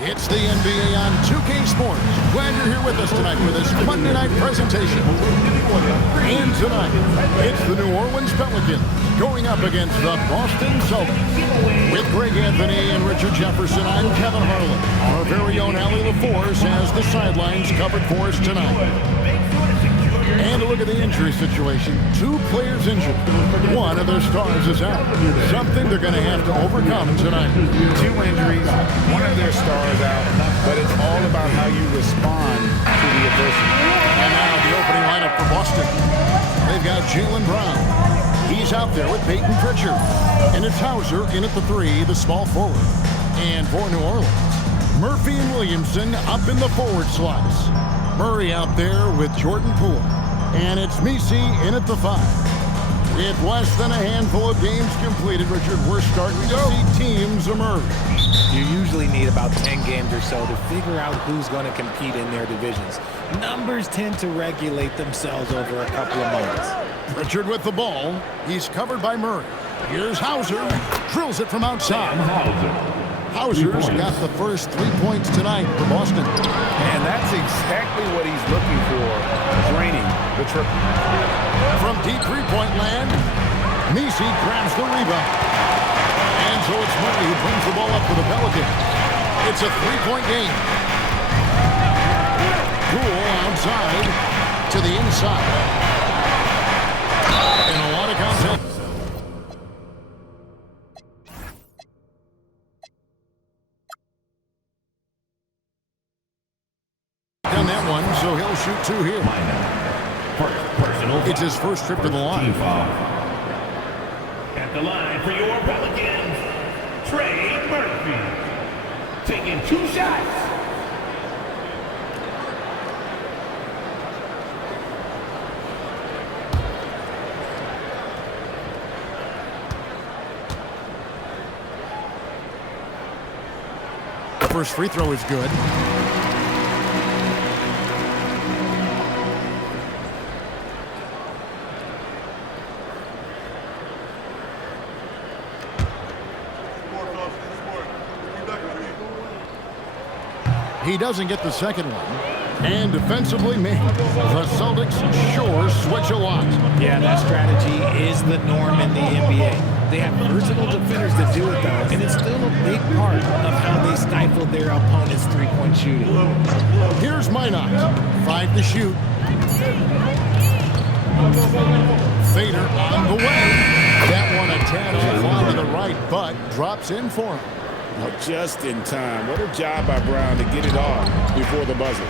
It's the NBA on 2K Sports. Glad you're here with us tonight for this Monday night presentation. And tonight, it's the New Orleans Pelicans going up against the Boston Celtics. With Greg Anthony and Richard Jefferson, I'm Kevin Harlan. Our very own Allie LaForce has the sidelines covered for us tonight. And a look at the injury situation. 2 players injured. One of their stars is out. Something they're going to have to overcome tonight. 2 injuries, one of their stars out, but it's all about how you respond to the adversity. And now the opening lineup for Boston. They've got Jaylen Brown. He's out there with Peyton Pritchard. And it's Hauser in at the 3, the small forward. And for New Orleans, Murphy and Williamson up in the forward slots. Murray out there with Jordan Poole. And it's Messi in at the 5. With less than a handful of games completed, Richard, we're starting to see teams emerge. You usually need about 10 games or so to figure out who's going to compete in their divisions. Numbers tend to regulate themselves over a couple of months. Richard with the ball. He's covered by Murray. Here's Hauser. Drills it from outside. Hauser's got the first 3 points tonight for Boston. And that's exactly what he's looking for, draining the triple. From deep three-point land, Messi grabs the rebound. And so it's Murray who brings the ball up for the Pelicans. It's a 3-point game. Poole outside to the inside. And a lot of contact. Done that one, so he'll shoot 2 here. It's his first trip to the line. At the line for your Pelicans, Trey Murphy. Taking 2 shots. The first free throw is good. He doesn't get the second one. And defensively, the Celtics sure switch a lot. Yeah, that strategy is the norm in the NBA. They have versatile defenders that do it, though, and it's still a big part of how they stifled their opponent's three-point shooting. Here's Minot. 5 to shoot. Fader on the way. That one a tad off to the right, but drops in for him. Well, just in time. What a job by Brown to get it off before the buzzer.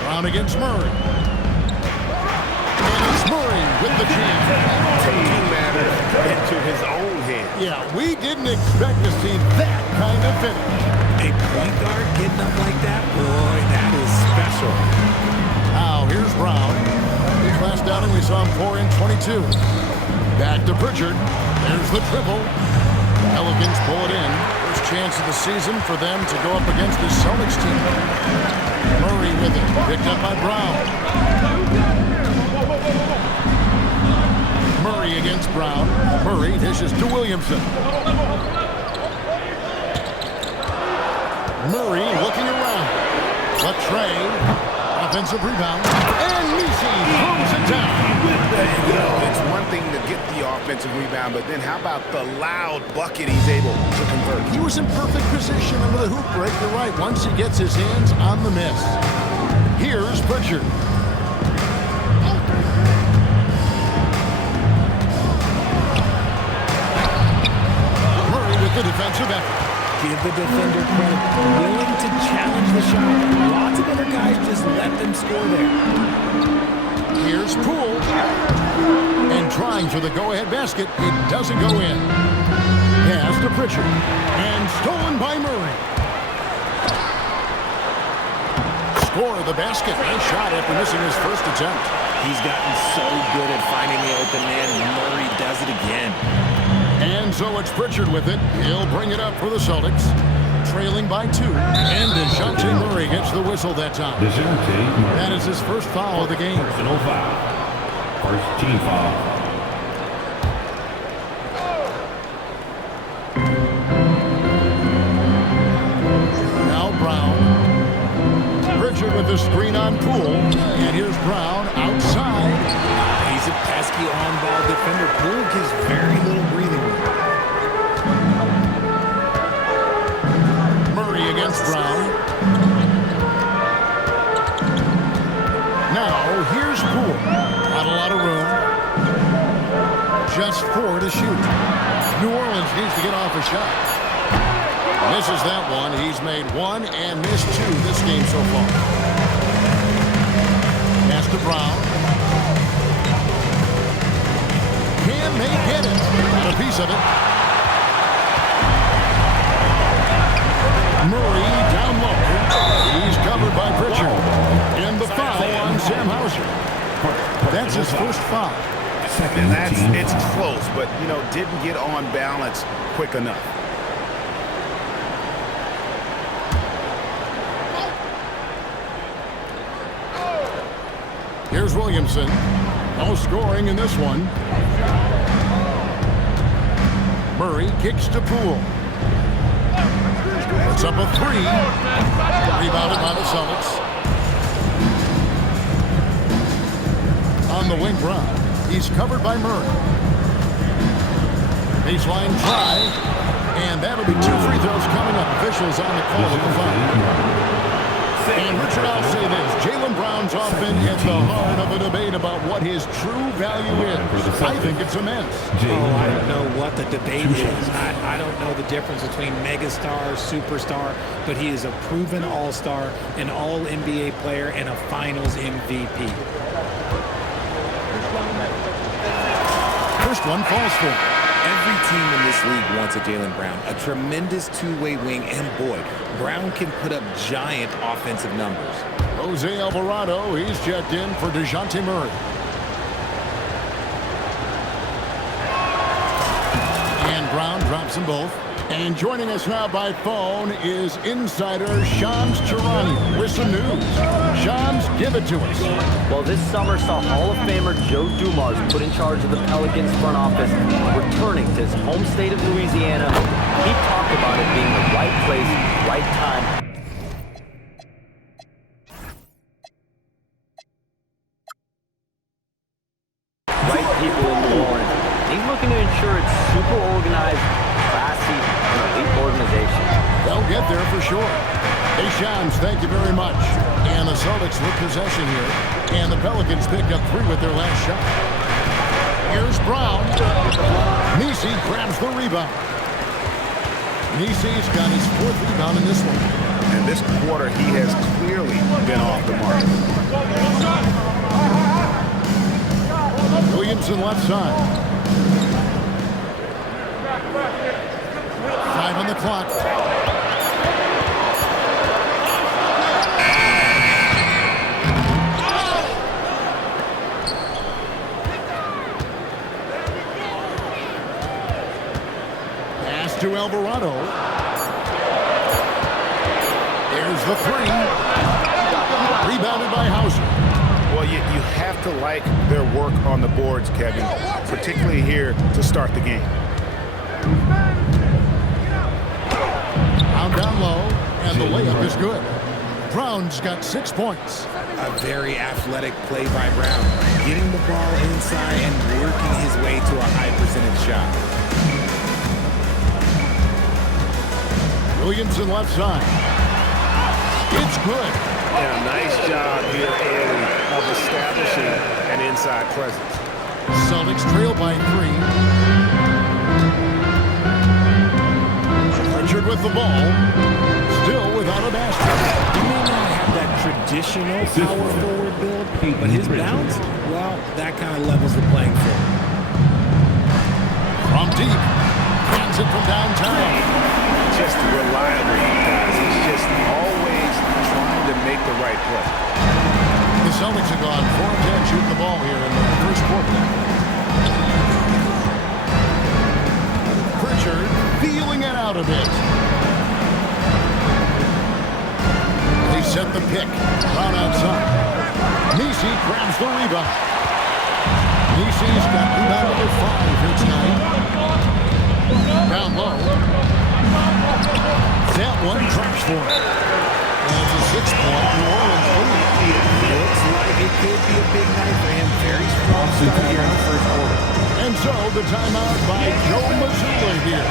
Brown against Murray. And it's Murray with the jam. Taking matters into his own hands. Yeah, we didn't expect to see that kind of finish. A point guard getting up like that, boy, that is special. Now, here's Brown. His last outing, we saw him pour in 22. Back to Pritchard. There's the triple. Pelicans pull it in. First chance of the season for them to go up against this Celtics team. Murray with it. Picked up by Brown. Murray against Brown. Murray dishes to Williamson. Murray looking around. A Trey. Offensive rebound. And Messi throws it down. You know, it's one thing to get the offensive rebound, but then how about the loud bucket he's able to convert? He was in perfect position under the hoop break. You're right. Once he gets his hands on the miss. Here's Pritchard. Murray with the defensive effort. Give the defender credit. Willing to challenge the shot. Lots of other guys just let them score there. Here's Poole. And trying for the go-ahead basket. It doesn't go in. Pass to Pritchard. And stolen by Murray. Score of the basket. Nice shot after missing his first attempt. He's gotten so good at finding the open man. Murray does it again. And so it's Pritchard with it. He'll bring it up for the Celtics. Trailing by 2. And DeJounte Murray gets the whistle that time. That is his first foul of the game. Personal foul. First team foul. with the screen on Poole. And here's Brown outside. He's a pesky on-ball defender. Poole gives very little breathing room. Murray against Brown. Now, here's Poole. Not a lot of room. Just 4 to shoot. New Orleans needs to get off a shot. Misses that one. He's made 1 and missed 2 this game so far. Pass to Brown. Can they get it? Got a piece of it. Murray down low. He's covered by Pritchard. And the foul on Sam Hauser. That's his first foul. And it's close, but, you know, didn't get on balance quick enough. Here's Williamson. No scoring in this one. Murray kicks to Poole. It's up a 3. Rebounded by the Celtics. On the wing, Brown. He's covered by Murray. Baseline try. And that'll be 2 free throws coming up. Officials on the call with the foul. And Richard, I'll say this. Jaylen Brown's often at the heart of a debate about what his true value is. I think it's immense. Oh, I don't know what the debate is. I don't know the difference between megastar, superstar, but he is a proven all-star, an all-NBA player, and a finals MVP. First one falls for him. Every team in this league wants a Jaylen Brown, a tremendous two-way wing, and boy, Brown can put up giant offensive numbers. Jose Alvarado, he's checked in for DeJounte Murray. And Brown drops them both. And joining us now by phone is insider Shams Charania with some news. Shams, give it to us. Well, this summer saw Hall of Famer Joe Dumars put in charge of the Pelicans front office, returning to his home state of Louisiana. He talked about it being the right place, right time. Right people in New Orleans. He's looking to ensure it's super organized, classy, and elite organization. They'll get there for sure. Hey, Shams, thank you very much. And the Celtics with possession here. And the Pelicans pick up 3 with their last shot. Here's Brown. Nisi grabs the rebound. Nisi's got his 4th rebound in this one. And this quarter, he has clearly been off the mark. Williamson left side. 5 on the clock. Pass to Alvarado. There's the 3. Rebounded by Hauser. Well, you have to like their work on the boards, Kevin, particularly here to start the game. Down low, and the layup is good. Brown's got 6 points. A very athletic play by Brown, getting the ball inside and working his way to a high percentage shot. Williamson left side. It's good. Yeah, nice job here, Ailey, of establishing an inside presence. Celtics trail by 3. Pritchard with the ball. Still without a basket. He may not have that traditional power forward build, but his bounce, well, that kind of levels the playing field. From deep. Hands it from downtown. Just reliable, guys. He's just always trying to make the right play. The Celtics have gone 4 of 10 shooting the ball here in the first quarter. Pritchard feeling it out a bit. They set the pick. Brown outside. Nisi grabs the rebound. Nisi's got rebound number 5 here tonight. Down low. That one drops for him. And it's a 6-point New Orleans lead. could be a big night for him. Very strong start here in the first quarter. And so the timeout by Joe Mazzulla here.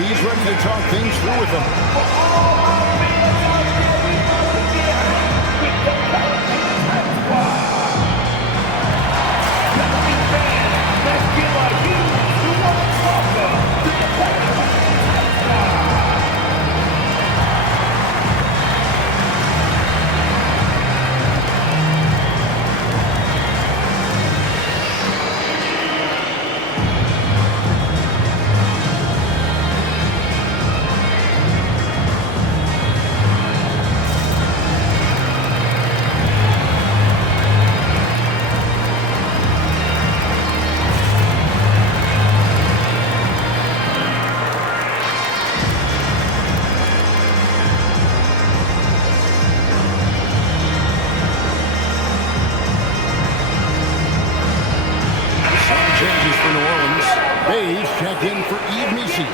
He's ready to talk things through with them. In for Yves Missi.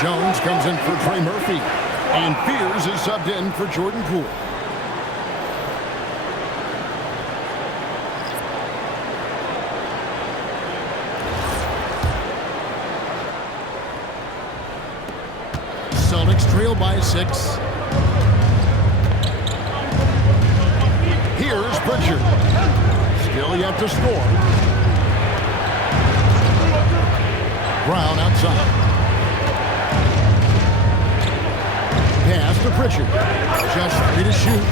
Jones comes in for Trey Murphy. And Fears is subbed in for Jordan Poole. Celtics trail by 6. Here's Pritchard. Still yet to score. Brown outside. Pass to Pritchard. Just 3 to shoot.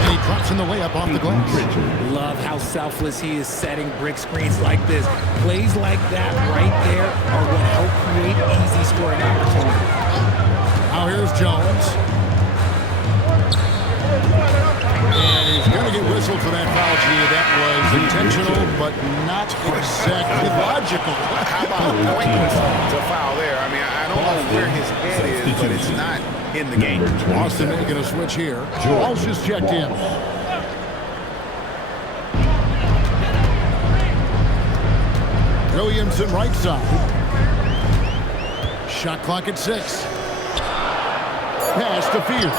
And he drops in the way up off the glass. Love how selfless he is setting brick screens like this. Plays like that right there are what help create easy scoring opportunities. Now here's Jones. And he's going to get whistled for that foul, G. That was intentional, but not exactly logical. How about pointless to foul there? I mean, I don't know where his head is, but it's not in the game. Boston making a switch here. Walsh is checked in. Williamson right side. Shot clock at 6. Pass to Fears.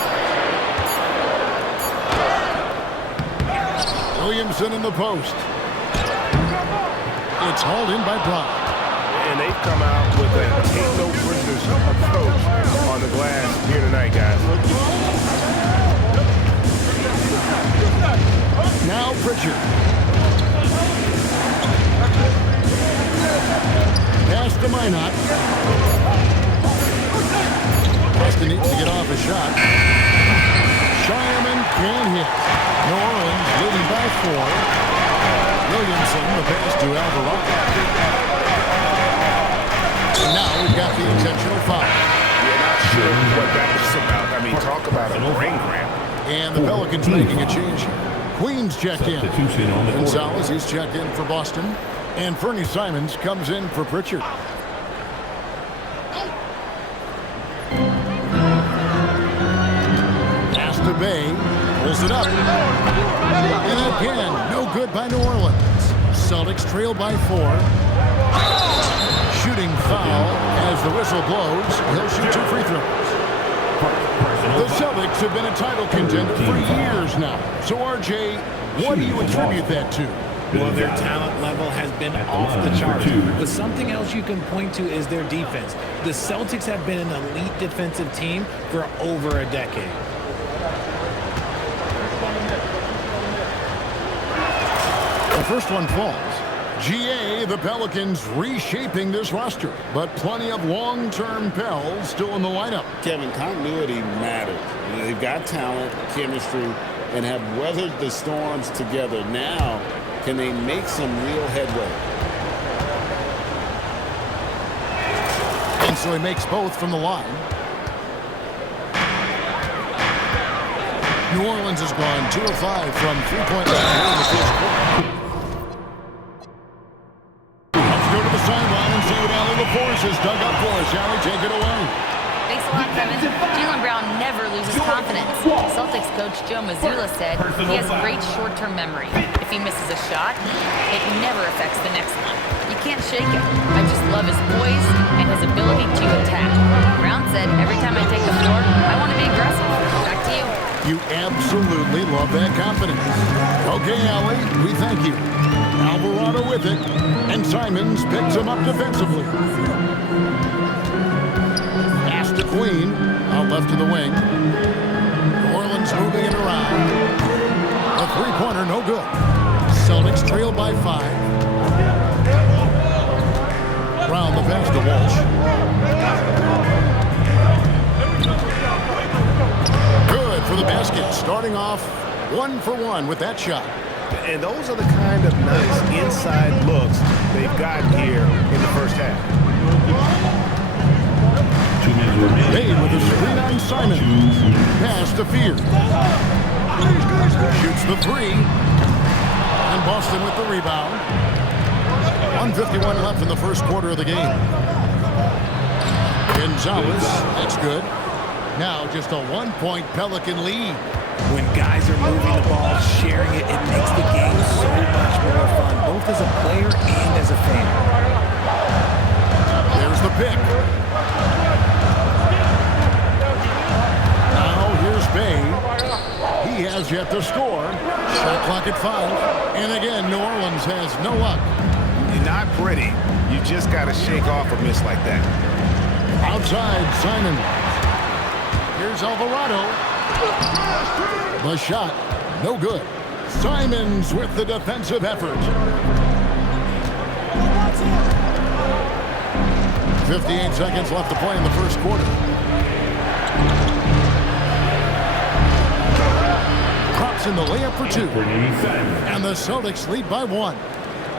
Williamson in the post. It's hauled in by Brown. And they've come out with a take no prisoners approach on the glass here tonight, guys. Now Pritchard. Pass to Minot. Boston needs to get off a shot. Shireman can hit. New Orleans leading by 4. Williamson, the pass to Alvarado. And now we've got the intentional foul. You're not sure what that was about. I mean, talk about a brain cramp. And the Pelicans making a change here. Queens checked in. Gonzalez, he's checked in for Boston. And Fernie Simons comes in for Pritchard. Pass to Bay. Pulls it up. And again, no good by New Orleans. Celtics trail by 4. Shooting foul as the whistle blows. He'll shoot 2 free throws. The Celtics have been a title contender for years now. So, RJ, what do you attribute that to? Well, their talent level has been off the charts. But something else you can point to is their defense. The Celtics have been an elite defensive team for over a decade. The first one falls. GA, the Pelicans reshaping this roster, but plenty of long-term Pels still in the lineup. Kevin, continuity matters. You know, they've got talent, chemistry, and have weathered the storms together. Now, can they make some real headway? And so he makes both from the line. New Orleans has gone 2 of 5 from three-point line in the first quarter. Sideline and see what Allie LaForce has dug up for us. Allie, take it away. Thanks a lot, Kevin. Jaylen Brown never loses confidence. Celtics coach Joe Mazzulla said he has great short-term memory. If he misses a shot, it never affects the next one. You can't shake him. I just love his poise and his ability to attack. Brown said, every time I take the floor, I want to be aggressive. Back to you. You absolutely absolutely love that confidence. Okay, Allie, we thank you. Alvarado with it, and Simons picks him up defensively. Pass to Queen, out left to the wing. New Orleans moving it around. A three-pointer, no good. Celtics trail by 5. Brown the pass to Walsh. Good for the basket, starting off 1 for 1 with that shot. And those are the kind of nice inside looks they've got here in the first half. Bay with a screen on Simon. Pass to Fears. Shoots the 3. And Boston with the rebound. 1:51 left in the first quarter of the game. Gonzalez, that's good. Now just a 1-point Pelican lead. When guys are moving the ball, sharing it, it makes the game so much more fun, both as a player and as a fan. There's the pick. Now here's Bay. He has yet to score. Shot clock at 5. And again, New Orleans has no luck. You're not pretty. You just got to shake off a miss like that. Outside, Simon. Here's Alvarado. The shot, no good. Simons with the defensive effort. 58 seconds left to play in the first quarter. Crops in the layup for 2. And the Celtics lead by 1.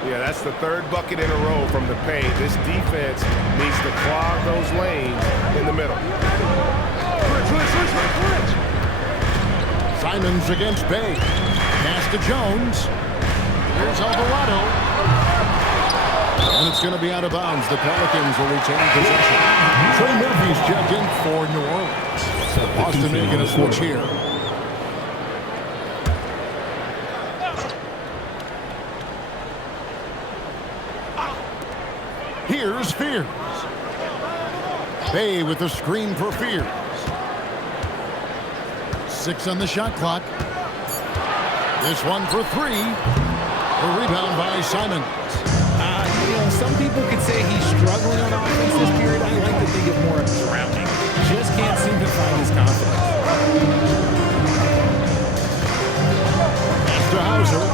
Yeah, that's the third bucket in a row from the paint. This defense needs to clog those lanes in the middle. Simons against Bay. Pass to Jones. Here's Alvarado. And it's going to be out of bounds. The Pelicans will retain possession. Trey Murphy's checked in for New Orleans. Boston making a switch here. Here's Fears. Bay with the screen for Fears. 6 on the shot clock. This one for 3. A rebound by Simons. Some people could say he's struggling on offense this period. I like to think of more of drowning. Just can't seem to find his confidence. Pass to Hauser.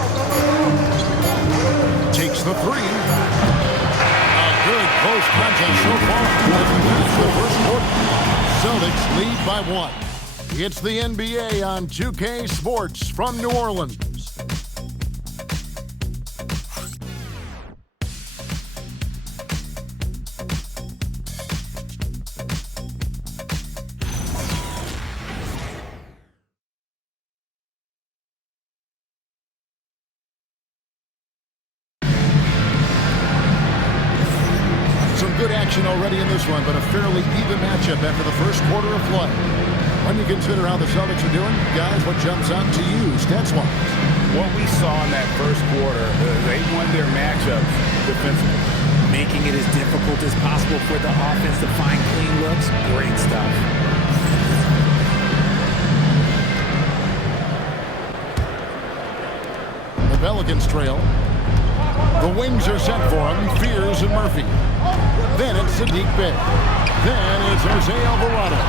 Takes the 3. A good close contest so far. The first quarter. Celtics lead by 1. It's the NBA on 2K Sports from New Orleans. Some good action already in this one, but a fairly even matchup after the first quarter of play. When you consider how the Celtics are doing, guys, what jumps out to you, stats-wise? What we saw in that first quarter, they won their matchups defensively. Making it as difficult as possible for the offense to find clean looks. Great stuff. The Pelicans trail. The wings are set for him, Fears and Murphy. Then it's Sadiq Bey. Then it's Jose Alvarado.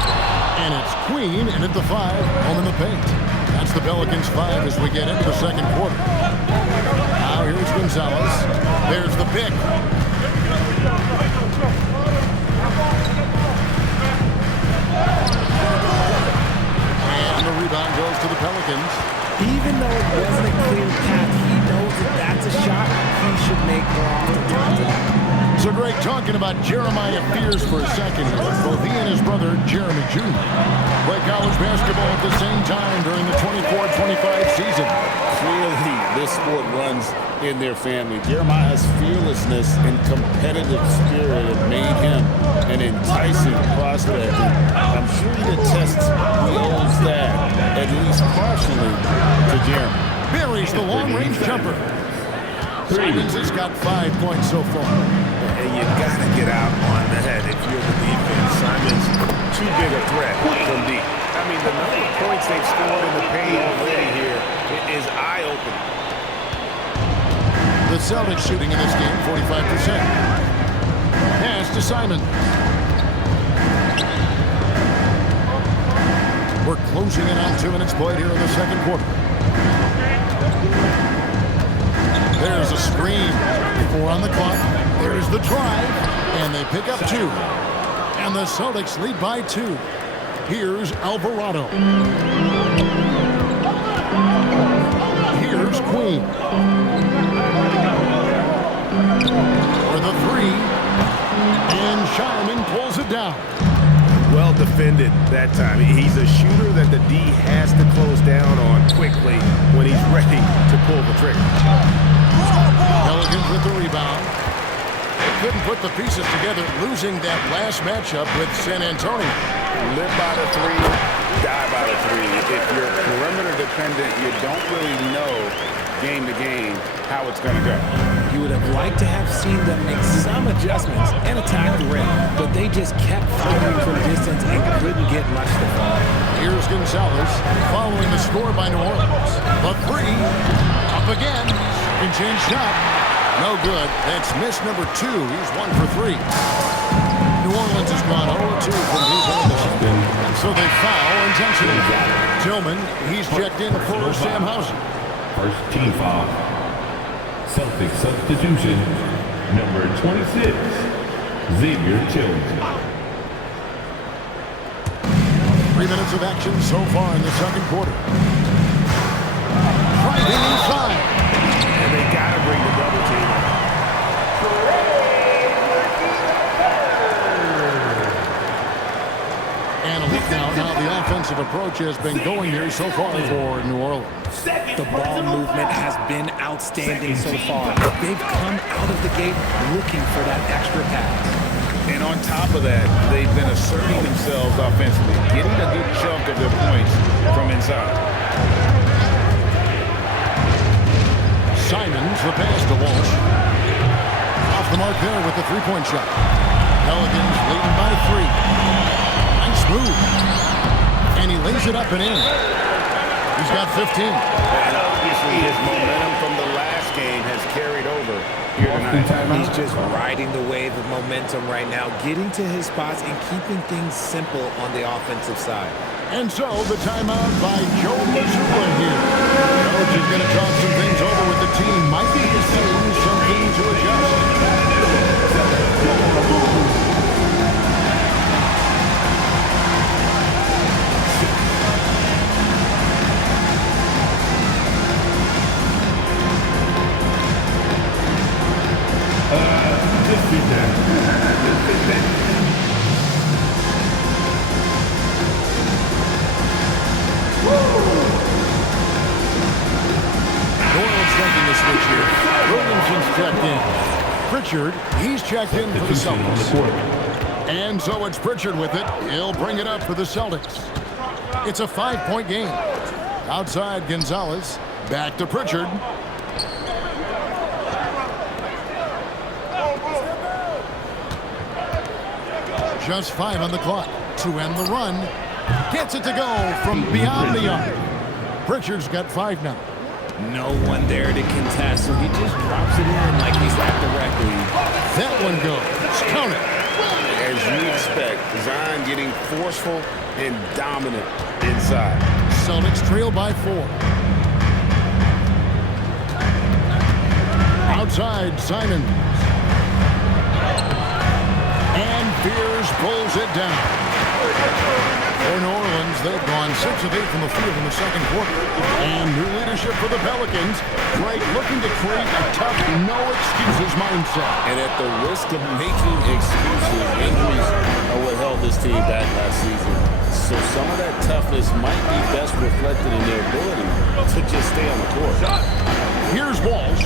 And it's Queen in at the 5, home in the paint. That's the Pelicans 5 as we get into the second quarter. Now here's Gonzalez. There's the pick. And the rebound goes to the Pelicans. Even though it wasn't a clear path, he knows that that's a shot he should make more often. So great talking about Jeremiah Fears for a second here. Both he and his brother, Jeremy Jr., play college basketball at the same time during the 24-25 season. Clearly, this sport runs in their family. Jeremiah's fearlessness and competitive spirit have made him an enticing prospect. I'm sure he attests he owes that, at least partially, to Jeremy. Buries the long-range jumper. Simons has got 5 points so far. And you got to get out on the head if you're the defense. Simons too big a threat from deep. I mean, the number of points they've scored in the paint already open. The Celtics shooting in this game 45%. Pass to Simon. We're closing in on 2 minutes played here in the second quarter. There's a screen. 4 on the clock. There's the drive. And they pick up 2. And the Celtics lead by 2. Here's Alvarado. Here's Queen. For the 3. And Shireman pulls it down. Well defended that time. He's a shooter that the D has to close down on quickly when he's ready to pull the trigger. Pelicans with the rebound. They couldn't put the pieces together, losing that last matchup with San Antonio. Live by the 3, die by the 3. If you're perimeter dependent, you don't really know game to game how it's going to go. You would have liked to have seen them make some adjustments and attack the rim, but they just kept firing from distance and couldn't get much to fall. Here's Gonzalez following the score by New Orleans. The 3, up again, and change shot. No good. That's miss number 2. He's 1 for 3. New Orleans has gone 0-2 from deep in the second, and so they foul intentionally. Tillman, he's checked in for Sam Hauser. First team foul. Celtic substitution, number 26, Xavier Tillman. 3 minutes of action so far in the second quarter. Driving inside. And they got to bring the double team. And a look now how the offensive approach has been going here so far for New Orleans. The ball movement has been outstanding so far. They've come out of the gate looking for that extra pass. And on top of that, they've been asserting themselves offensively, getting a good chunk of their points from inside. Simons, the pass to Walsh. Off the mark there with the three-point shot. Pelicans leading by 3. Nice move. And he lays it up and in. He's got 15. And obviously his momentum from the last game has carried over here tonight. He's just riding the wave of momentum right now, getting to his spots and keeping things simple on the offensive side. And so the timeout by Joe Mazzulla here. Coach is going to talk some things over with the team. Might be seeing something to adjust. Just sit down. Doyle's making the switch here. Williamson's checked in. Pritchard, he's checked in for the Celtics. And so it's Pritchard with it. He'll bring it up for the Celtics. It's a 5-point game. Outside Gonzalez. Back to Pritchard. Just 5 on the clock to end the run. Gets it to go from beyond the arc. Pritchard's got 5 now. No one there to contest, so he just drops it in like he's at the rec league. That one goes. Count it. As you expect, Zion getting forceful and dominant inside. Celtics trail by 4. Outside, Simon. And Beers pulls it down. For New Orleans, they've gone 6 of 8 from the field in the second quarter. And new leadership for the Pelicans. Drake looking to create a tough, no-excuses mindset. And at the risk of making excuses, injuries are what held this team back last season. So some of that toughness might be best reflected in their ability to just stay on the court. Here's Walsh.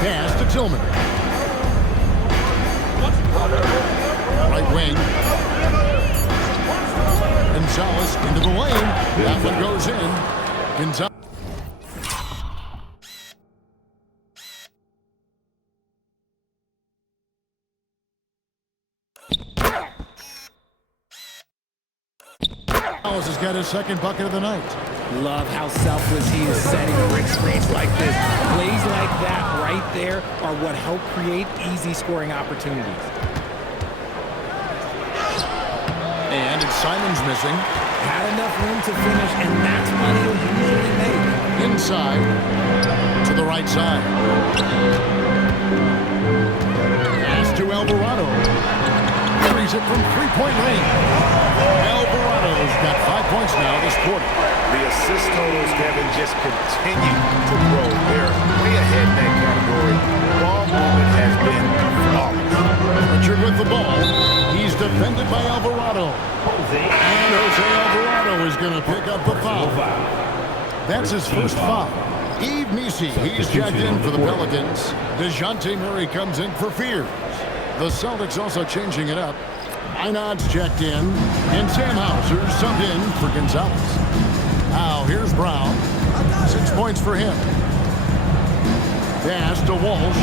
Pass to Tillman. Right wing. Gonzalez into the lane. That one goes in. Gonzalez. Dallas has got his second bucket of the night. Love how selfless he is setting brick screens like this. Plays like that right there are what help create easy scoring opportunities. And Simon's missing. Had enough room to finish, and that's what he'll usually make. Inside to the right side. Pass to Alvarado. Carries it from three-point range. Alvarado's got 5 points now this quarter. The assist totals, Kevin, just continue to grow. They're way ahead in that category. Ball movement has been flawless. Richard with the ball. He's defended by Alvarado. And Jose Alvarado is going to pick up the foul. That's his first foul. Yves Missi, he's checked in for the Pelicans. DeJounte Murray comes in for Fears. The Celtics also changing it up. Einad's checked in, and Sam Hauser subbed in for Gonzalez. Now here's Brown. 6 points for him. Pass to Walsh.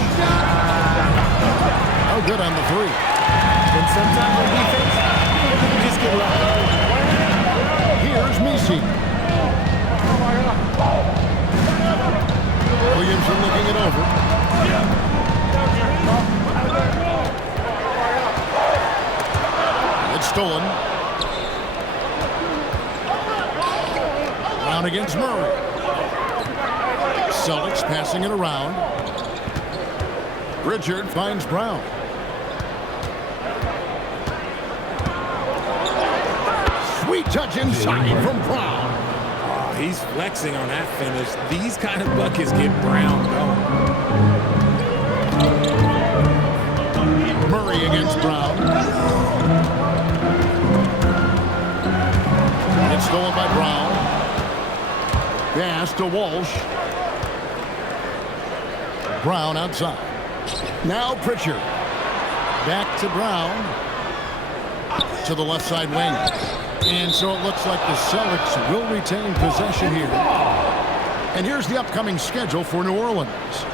Oh, good on the three. And sometimes on defense, you just get lucky. Here's Missi. Williamson looking it over. It's stolen. Brown against Murray. Celtics passing it around. Richard finds Brown. Sweet touch inside from Brown. He's flexing on that finish. These kind of buckets get Brown going. Murray against Brown. It's stolen by Brown. Pass to Walsh. Brown outside. Now Pritchard. Back to Brown. To the left side wing. And so it looks like the Celtics will retain possession here. And here's the upcoming schedule for New Orleans.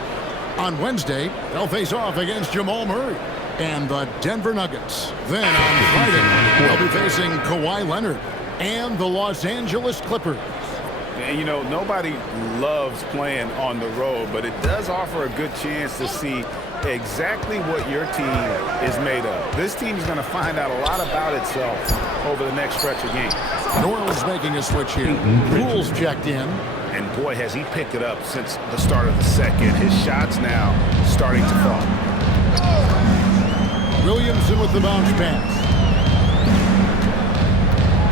On Wednesday, they'll face off against Jamal Murray and the Denver Nuggets. Then on Friday, they'll be facing Kawhi Leonard and the Los Angeles Clippers. And, you know, nobody loves playing on the road, but it does offer a good chance to see exactly what your team is made of. This team is going to find out a lot about itself over the next stretch of games. New Orleans making a switch here. Poole's checked in. And boy, has he picked it up since the start of the second. His shots now starting to fall. Williamson with the bounce pass.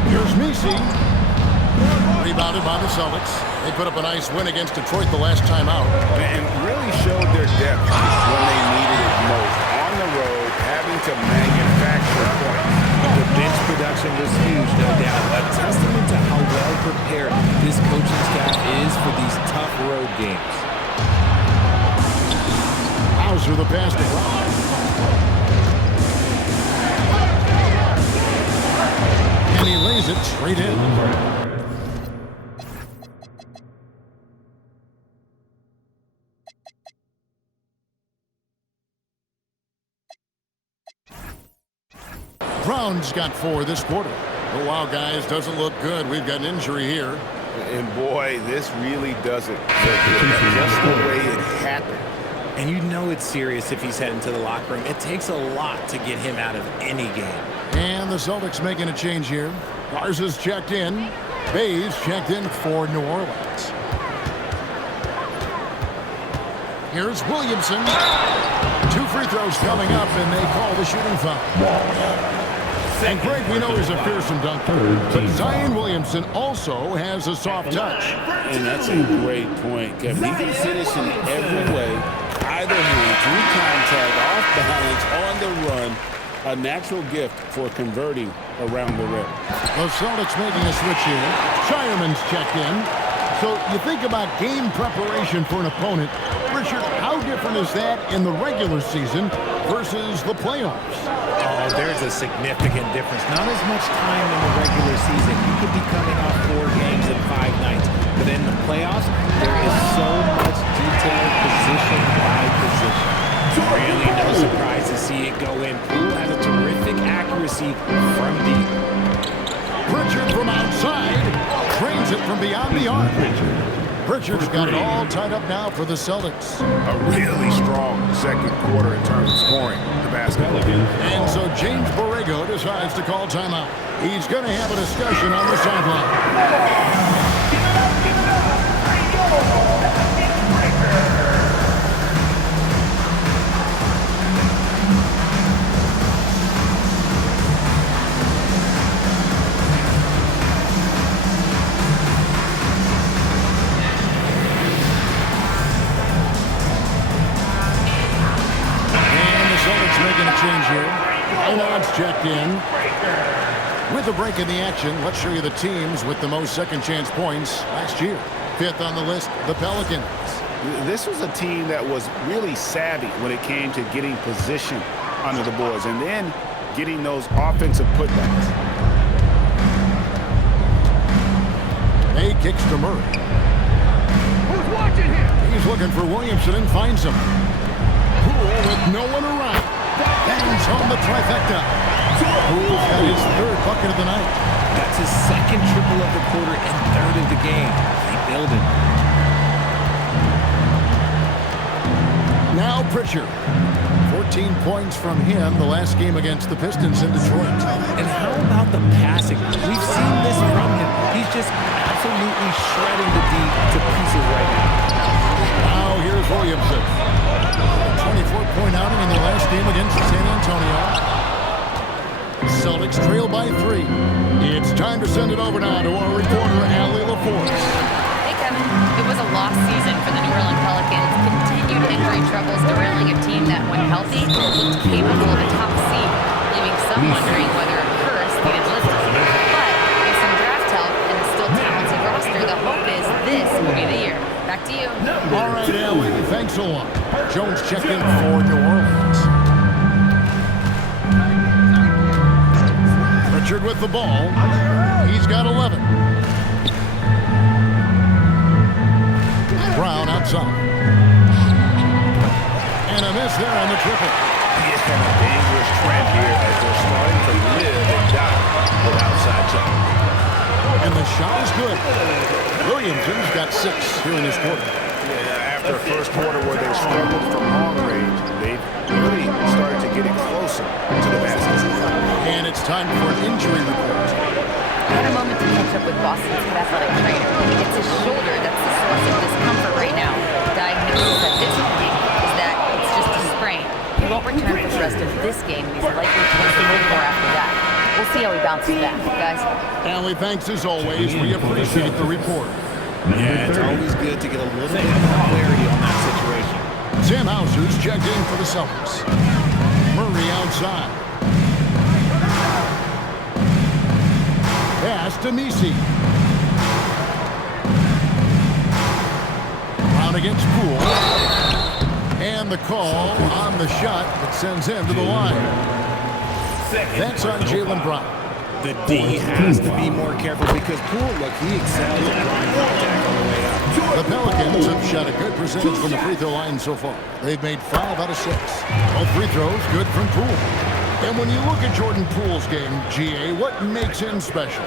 Here's Missi. Rebounded by the Celtics. They put up a nice win against Detroit the last time out. And really showed their depth when they needed it most. On the road, having to manufacture points. The bench production was huge, no doubt. A testament to how well prepared this coaching staff is for these tough road games. Hauser the pass to Brown. And he lays it straight in. Brown's got 4 this quarter. Oh, wow, guys, doesn't look good. We've got an injury here. And boy, this really doesn't look good. Just the way it happened. And you know it's serious if he's heading to the locker room. It takes a lot to get him out of any game. And the Celtics making a change here. Garza's checked in. Bays checked in for New Orleans. Here's Williamson. 2 free throws coming up, and they call the shooting foul. And Greg, we know he's a fearsome dunker, but Zion Williamson also has a soft touch. And that's a great point, Kevin. He can finish in every way, either hand, through contact, off balance, on the run. A natural gift for converting around the rim. The Celtics making a switch here. Shireman's checked in. So you think about game preparation for an opponent. Richard, how different is that in the regular season versus the playoffs? Oh, there's a significant difference. Not as much time in the regular season. You could be coming off 4 games in 5 nights. But in the playoffs, there is so much detail position by position. Really no surprise to see it go in. Poole has a terrific accuracy from deep. Richard from outside. from beyond the arc. Pritchard's got it all tied up now for the Celtics. A really strong second quarter in terms of scoring the basketball. And so James Borrego decides to call timeout. He's going to have a discussion on the sideline. Making a change here. Lineout's checked in. With a break in the action, let's show you the teams with the most second chance points last year. Fifth on the list, the Pelicans. This was a team that was really savvy when it came to getting position under the boards and then getting those offensive putbacks. May kicks to Murray. Who's watching him? He's looking for Williamson and finds him. Poole with no one around. Bangs home the trifecta. Poole's got his third bucket of the night. That's his second triple of the quarter and third of the game. Keep building. Now Pritchard. 14 points from him the last game against the Pistons in Detroit. And how about the passing? We've seen this from him. He's just absolutely shredding the D to pieces right now. Now here's Williamson. 24-point outing in the last game against San Antonio. Celtics trail by 3. It's time to send it over now to our reporter, Allie LaForce. Hey, Kevin. It was a lost season for the New Orleans Pelicans. Continued injury troubles derailing a team that, when healthy, looked capable of a top seed, leaving some wondering whether a curse needed lifting. But with some draft help and a still talented roster, the hope is this will be the year. Back to you. All right, Allie. Thanks a lot. Jones checked in for New Orleans. Pritchard with the ball. He's got 11. Brown outside. And a miss there on the triple. It's been a dangerous trend here as they're starting to live and die with outside jump. And the shot is good. Williamson's got 6 here in this quarter. Yeah, after a first quarter where they struggled from long range, they really started to get it closer to the basket. And it's time for an injury report. I had a moment to catch up with Boston's head athletic trainer. It's his shoulder that's the source of discomfort right now. The diagnosis at this point is that it's just a sprain. He won't return for the rest of this game, and he's likely to miss a bit more after that. We'll see how he bounces back, guys. Allie, thanks as always. We appreciate the report. Yeah, it's always good to get a little bit more clarity on that situation. Sam Hauser's checked in for the Celtics. Murray outside. Pass to Messi. Brown against Poole. And the call on the shot that sends him to the line. That's on Jaylen Brown. The D has to be more careful because Poole, look, he excels at drawing contact on the way up. The Pelicans have shot a good percentage from the free throw line so far. They've made 5 out of 6. Both free throws good from Poole. And when you look at Jordan Poole's game, GA, what makes him special?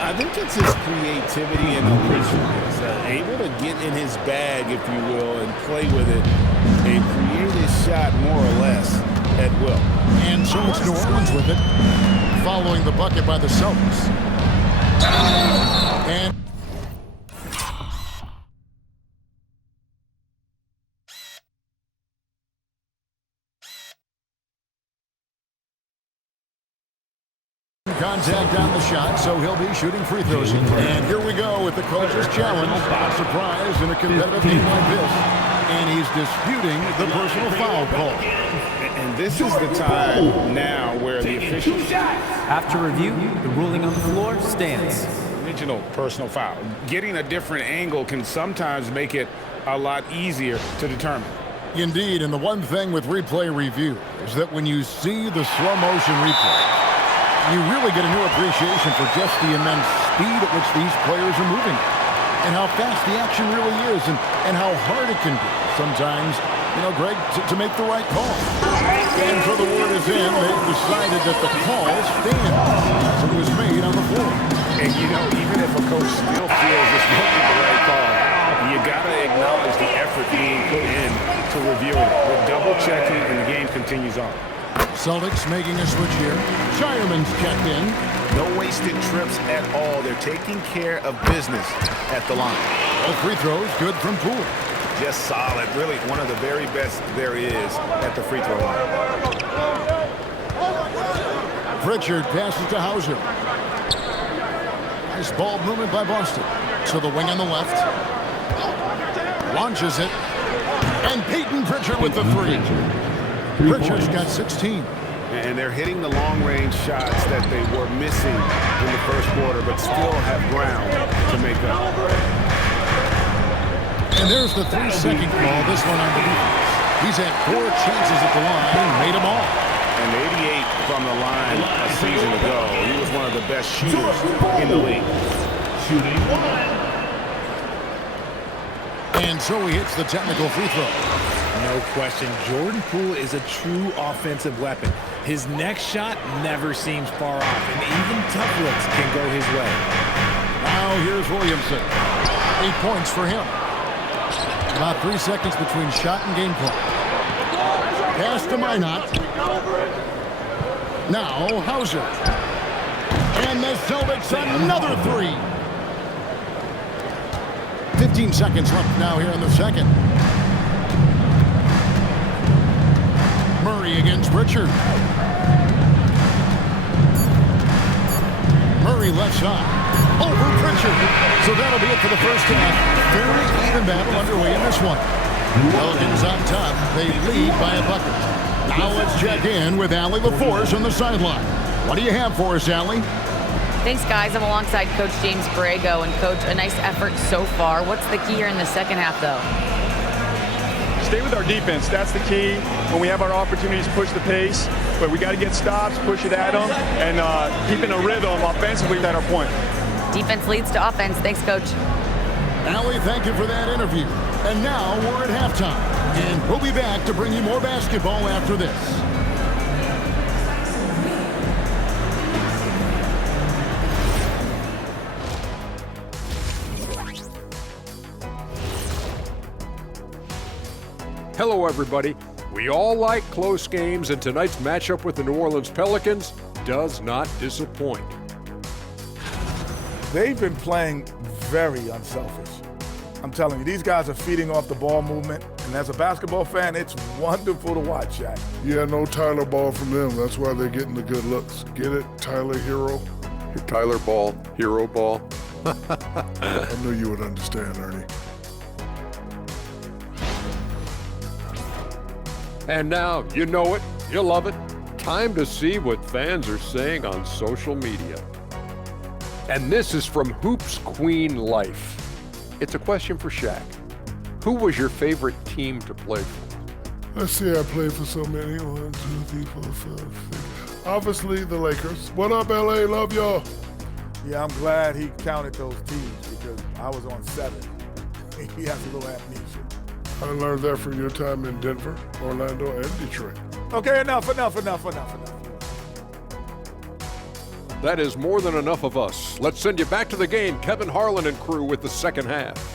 I think it's his creativity and originalness. Able to get in his bag, if you will, and play with it and create his shot more or less at will. And so it's New Orleans with it, following the bucket by the Celtics. And contact on the shot, so he'll be shooting free throws. And here we go with the coach's challenge. Not surprised in a competitive game like this. And he's disputing the personal foul call. And this is the time now where the officials... After review, the ruling on the floor stands. Original personal foul. Getting a different angle can sometimes make it a lot easier to determine. Indeed, and the one thing with replay review is that when you see the slow motion replay, you really get a new appreciation for just the immense speed at which these players are moving and how fast the action really is and how hard it can be sometimes, you know, Greg, to make the right call. And so the word is in, they've decided that the call stands as it was made on the floor. And, you know, even if a coach still feels this checking, and the game continues on. Celtics making a switch here. Shireman's checked in. No wasted trips at all. They're taking care of business at the line. All free throws good from Poole. Just solid. Really one of the very best there is at the free throw line. Pritchard passes to Hauser. Nice ball movement by Boston. So the wing on the left. Launches it. And Peyton Pritchard with the three. Pritchard's got 16. And they're hitting the long-range shots that they were missing in the first quarter, but still have ground to make up. And there's the 3-second call. This one on the defense. He's had 4 chances at the line and made them all. And 88 from the line a season ago. He was one of the best shooters in the league. Shooting 1. And so he hits the technical free throw. No question, Jordan Poole is a true offensive weapon. His next shot never seems far off, and even tough looks can go his way. Now here's Williamson. 8 points for him. About 3 seconds between shot and game clock. Pass to Minot. Now Hauser. And the Celtics another three. 15 seconds left now here in the second. Murray against Pritchard. Murray left side. Over Pritchard. So that'll be it for the first half. Fairly even battle underway in this one. Pelicans on top. They lead by a bucket. Now let's check in with Allie LaForce on the sideline. What do you have for us, Allie? Thanks, guys. I'm alongside Coach James Borrego. And, Coach, a nice effort so far. What's the key here in the second half, though? Stay with our defense. That's the key. When we have our opportunities to push the pace, but we got to get stops, push it at them, and keeping a rhythm offensively at our point. Defense leads to offense. Thanks, Coach. Allie, thank you for that interview. And now we're at halftime. And we'll be back to bring you more basketball after this. Hello, everybody. We all like close games, and tonight's matchup with the New Orleans Pelicans does not disappoint. They've been playing very unselfish. I'm telling you, these guys are feeding off the ball movement, and as a basketball fan, it's wonderful to watch, Shaq. Yeah, no Tyler Ball from them. That's why they're getting the good looks. Get it, Tyler Hero? Tyler Ball, Hero Ball. I knew you would understand, Ernie. And now, you know it, you love it. Time to see what fans are saying on social media. And this is from Hoops Queen Life. It's a question for Shaq. Who was your favorite team to play for? Let's see, I played for so many. 1, 2, 3, 4, 5, 6. Obviously, the Lakers. What up, LA? Love y'all. Yeah, I'm glad he counted those teams because I was on 7. He has a little amnesia. I learned that from your time in Denver, Orlando, and Detroit. Okay, enough. That is more than enough of us. Let's send you back to the game. Kevin Harlan and crew with the second half.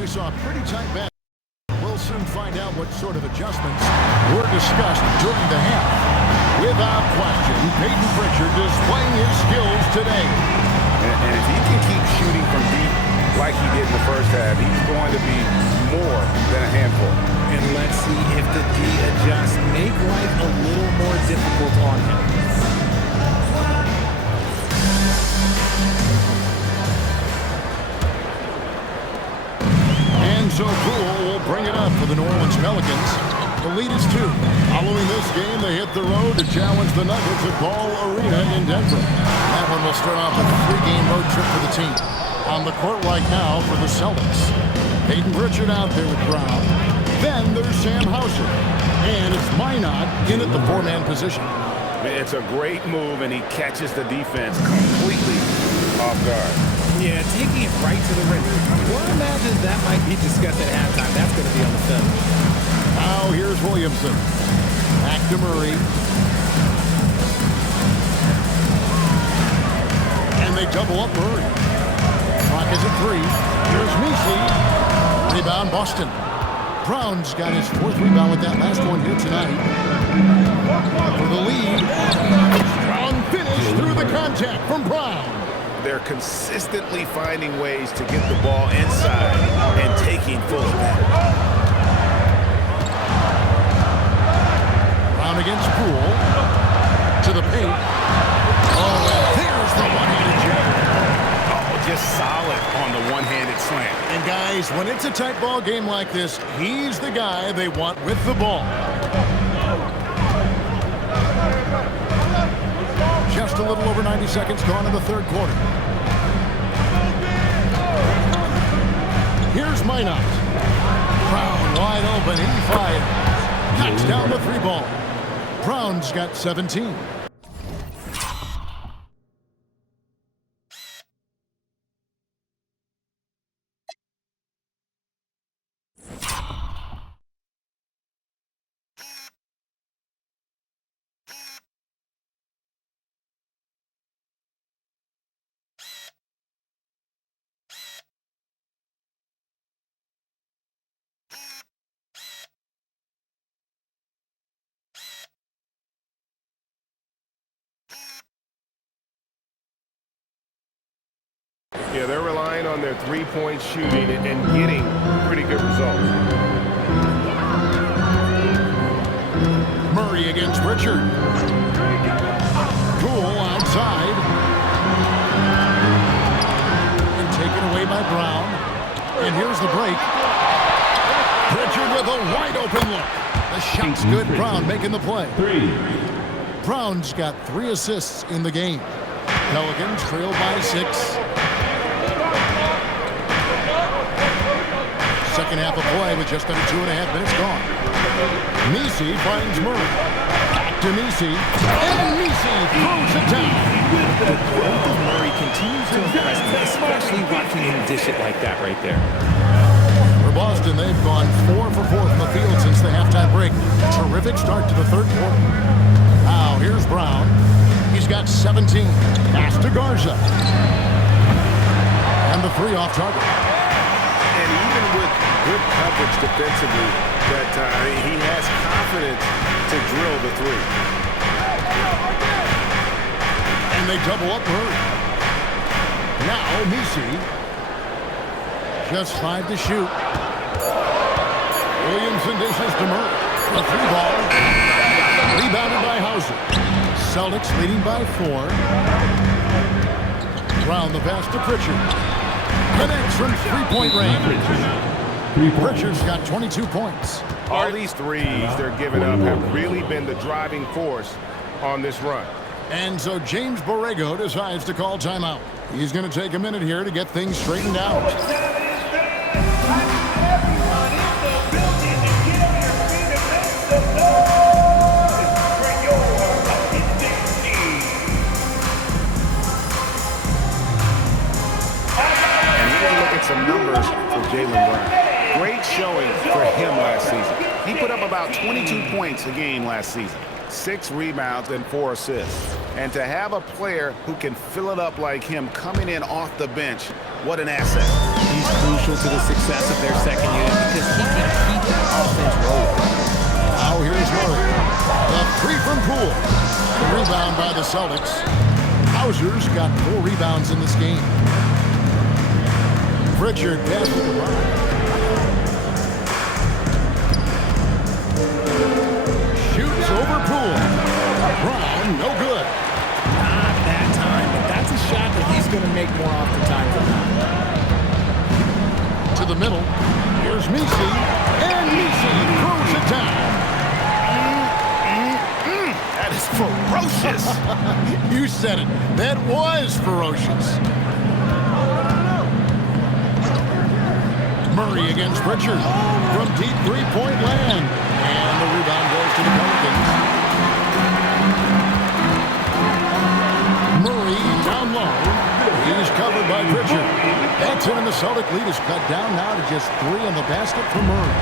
We saw a pretty tight battle. We'll soon find out what sort of adjustments were discussed during the half. Without question, Peyton Pritchard displaying his skills today. And if he can keep shooting from deep like he did in the first half, he's going to be more than a handful. And let's see if the D adjusts, make life a little more difficult on him. So Poole will bring it up for the New Orleans Pelicans. The lead is 2. Following this game, they hit the road to challenge the Nuggets at Ball Arena in Denver. That one will start off with a 3-game road trip for the team. On the court right now for the Celtics. Peyton Pritchard out there with Brown. Then there's Sam Hauser. And it's Minot in at the 4-man position. It's a great move, and he catches the defense completely off guard. Yeah, taking it right to the rim. Well, imagine that might be discussed at halftime. That's going to be on the film. Now here's Williamson. Back to Murray. And they double up Murray. Clock is at 3. Here's Messi. Rebound Boston. Brown's got his 4th rebound with that last one here tonight. For the lead. Strong finish through the contact from Brown. They're consistently finding ways to get the ball inside and taking full advantage. Brown against Poole. To the paint. Oh, and there's the one-handed jam. Oh, just solid on the one-handed slam. And guys, when it's a tight ball game like this, he's the guy they want with the ball. Just a little over 90 seconds gone in the 3rd quarter. Here's Minot. Brown wide open. He fires. Knocks down the 3-ball. Brown's got 17. Yeah, they're relying on their 3-point shooting and getting pretty good results. Murray against Pritchard. Poole outside. And taken away by Brown. And here's the break. Pritchard with a wide open look. The shot's good. Brown making the play. Brown's got 3 assists in the game. Pelicans trail by 6. Second half of play with just under 2.5 minutes gone. Messi finds Murray. Back to Messi. And Messi throws it down. The growth of Murray continues to impress me, especially watching him dish it like that right there. For Boston, they've gone 4 for 4 from the field since the halftime break. Terrific start to the 3rd quarter. Now, here's Brown. He's got 17. Pass to Garza. And the 3 off target. And even with good coverage defensively that time, he has confidence to drill the 3. And they double up Murray. Now, Messi. Just 5 to shoot. Williamson dishes to Murray. A 3-ball. Rebounded by Hauser. Celtics leading by 4. Brown the pass to Pritchard. Connects from 3-point range. Pritchard's got 22 points. All these threes they're giving up have really been the driving force on this run. And so James Borrego decides to call timeout. He's going to take a minute here to get things straightened out. Some numbers for Jaylen Brown. Great showing for him last season. He put up about 22 points a game last season, 6 rebounds and 4 assists. And to have a player who can fill it up like him coming in off the bench, What an asset. He's crucial to the success of their second unit because he can keep the offense rolling. Now here's Murray. The three from Poole. Rebound by the Celtics. Hauser's got 4 rebounds in this game. Pritchard passes to Brown. Shoots over Poole. Brown, no good. Not that time, but that's a shot that he's going to make more often times than not. To the middle. Here's Misi. And Misi throws it down. That is ferocious. You said it. That was ferocious. Murray against Pritchard from deep three-point land. And the rebound goes to the Pelicans. Murray down low. He's covered by Pritchard. That's it, and the Celtic lead is cut down now to just 3 in the basket for Murray.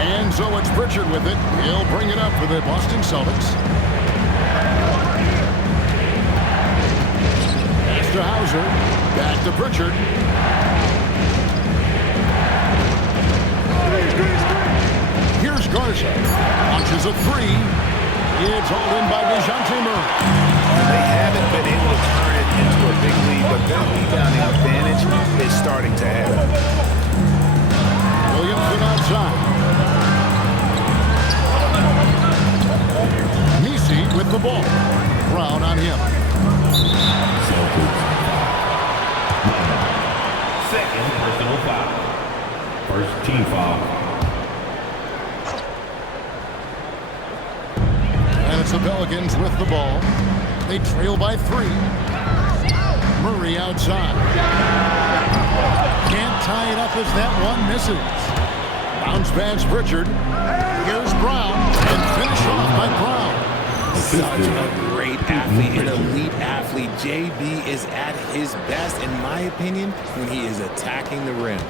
And so it's Pritchard with it. He'll bring it up for the Boston Celtics. Pass to Hauser. Back to Pritchard. Here's Garza. Launches a 3. It's all in by DeJounte Murray. They haven't been able to turn it into a big lead, but their rebounding advantage is starting to add up. Williamson outside. Misi with the ball. Brown on him. Second personal foul. First team foul. And it's the Pelicans with the ball. They trail by 3. Murray outside. Can't tie it up as that one misses. Bounce pass Pritchard. Here's Brown. And finish off by Brown. Such a great athlete, an elite athlete. JB is at his best, in my opinion, when he is attacking the rim.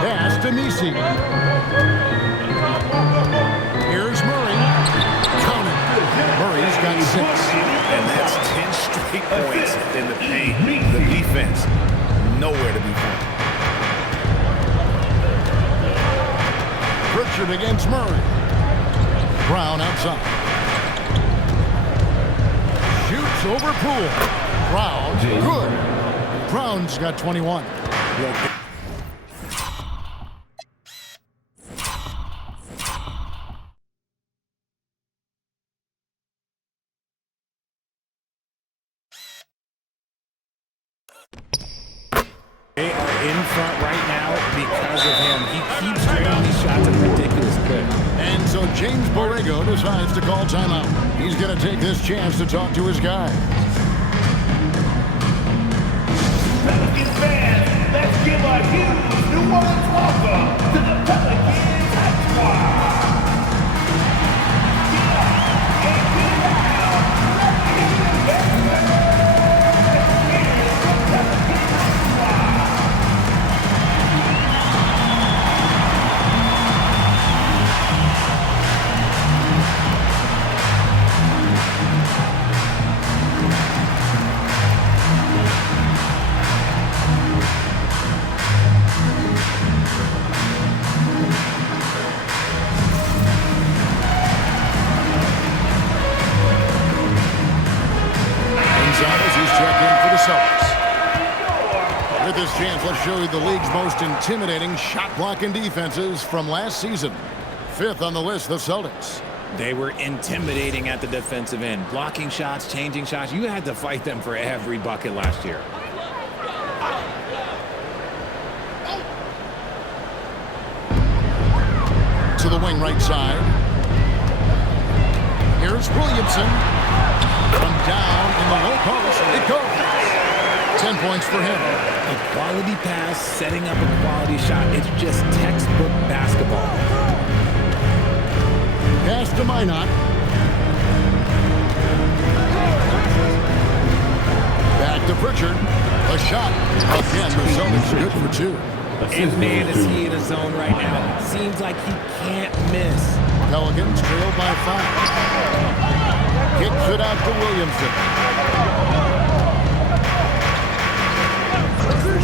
Pass to Misi. Here's Murray. Count it. Murray's got 6. And that's 10 straight points in the paint. The defense, nowhere to be found. Pritchard against Murray. Brown outside. Shoots over Poole. Brown, good. Brown's got 21. They are in front right now because of him. He keeps drawing these shots at a ridiculous clip. And so James Borrego decides to call timeout. He's going to take this chance to talk to his guy. Pelicans fans, let's give a huge New Orleans welcome to the Pelicans High Squad. With this chance, let's show you the league's most intimidating shot blocking defenses from last season. 5th on the list, the Celtics. They were intimidating at the defensive end. Blocking shots, changing shots. You had to fight them for every bucket last year. To the wing right side. Here's Williamson. From down in the low post. It goes. 10 points for him. A quality pass, setting up a quality shot. It's just textbook basketball. Pass to Minot. Back to Pritchard. A shot. Again, the Celtics good for 2. And man, is he in a zone right now. Seems like he can't miss. Pelicans trail by 5. Kicks it out to Williamson.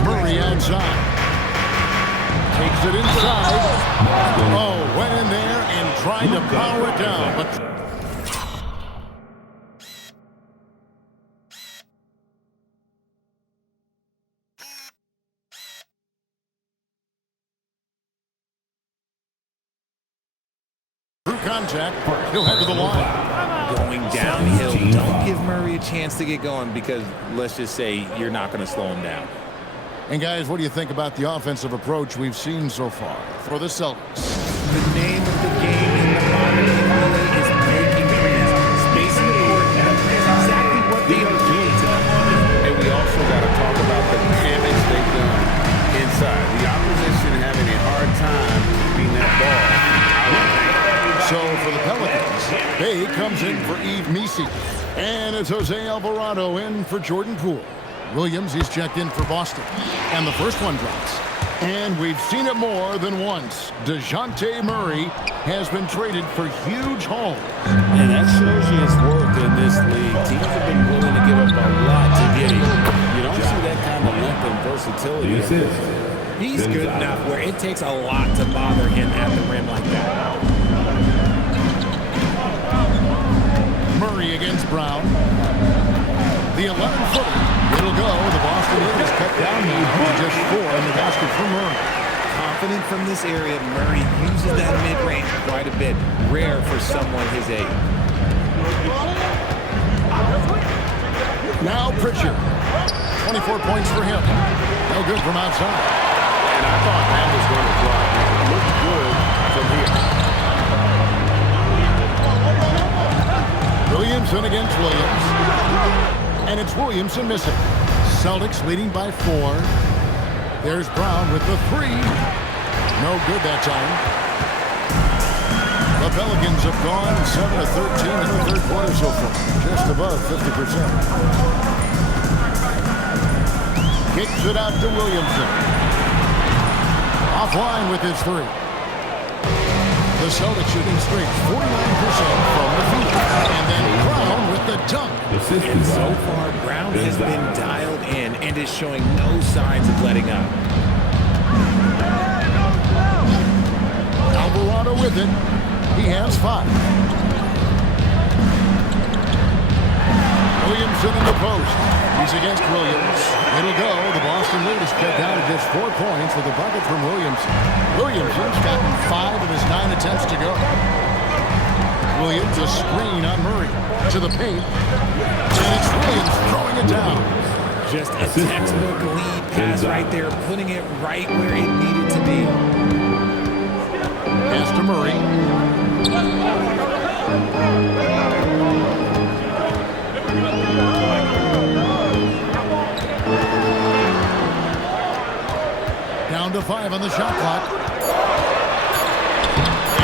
Murray outside. Takes it inside. Oh, went in there and tried to power it down. But through contact, he'll head to the line. Going downhill. Don't give Murray a chance to get going because let's just say you're not going to slow him down. And guys, what do you think about the offensive approach we've seen so far for the Celtics? The name of the game in the modern NBA is making threes. Spacing the court is exactly what they are doing today. And we also got to talk about the damage they've done inside. The opposition having a hard time keeping that ball. So for the Pelicans, Bay comes in for Yves Missi. And it's Jose Alvarado in for Jordan Poole. Williams, he's checked in for Boston. And the first one drops. And we've seen it more than once. DeJounte Murray has been traded for huge hauls. And that shows you his worth in this league. Teams have been willing to give up a lot to get him. You don't see that kind of length and versatility. He's good enough where it takes a lot to bother him at the rim like that. Murray against Brown. The 11-footer. It'll go. The Boston is cut down now to just 4 in the basket for Murray. Confident from this area, Murray uses that mid-range quite a bit. Rare for someone his age. Now Pritchard. 24 points for him. No good from outside. And I thought that was going to drop. It looked good from here. Williamson against Williams. And it's Williamson missing. Celtics leading by 4. There's Brown with the 3. No good that time. The Pelicans have gone 7 of 13 in the third quarter so far. Just above 50%. Kicks it out to Williamson. Offline with his 3. The Celtics shooting straight 49% from the field. And then Brown with the dunk. And so far, Brown has been dialed in and is showing no signs of letting up. Alvarado with it. He has 5. Williamson in the post. He's against Williams. It'll go. The Boston lead is cut down to just 4 points with a bucket from Williamson. Williamson's gotten 5 of his 9 attempts to go. Williams a screen on Murray to the paint. And it's Williams throwing it down. Just a textbook lead pass right there, putting it right where it needed to be. Pass to Murray. Down to 5 on the shot clock.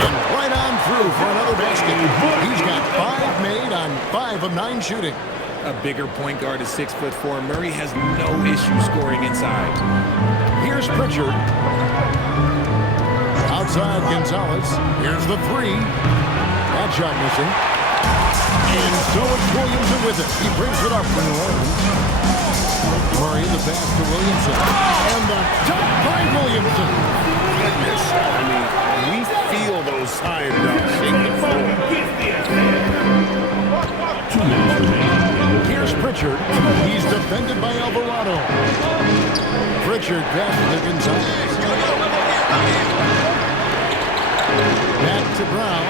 And right on through for another basket. He's got 5 made on 5 of 9 shooting. A bigger point guard is 6'4". Murray has no issue scoring inside. Here's Pritchard. Outside Gonzalez. Here's the 3. That shot missing. And so it's Williamson with it. He brings it up for New Orleans. Murray the pass to Williamson. And the dunk by Williamson. Goodness. I mean, we feel those signs shake the floor. Here's Pritchard. He's defended by Alvarado. Pritchard passes to Gonzalez. Back to Brown.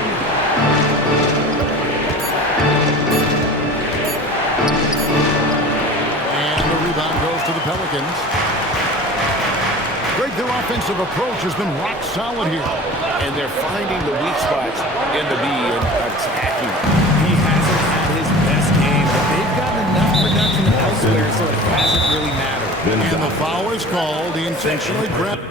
Rebound goes to the Pelicans. Greg, their offensive approach has been rock solid here. And they're finding the weak spots in the B and attacking. He hasn't had his best game, but they've gotten enough production elsewhere, so it hasn't really mattered. And the foul is called. He intentionally grabbed.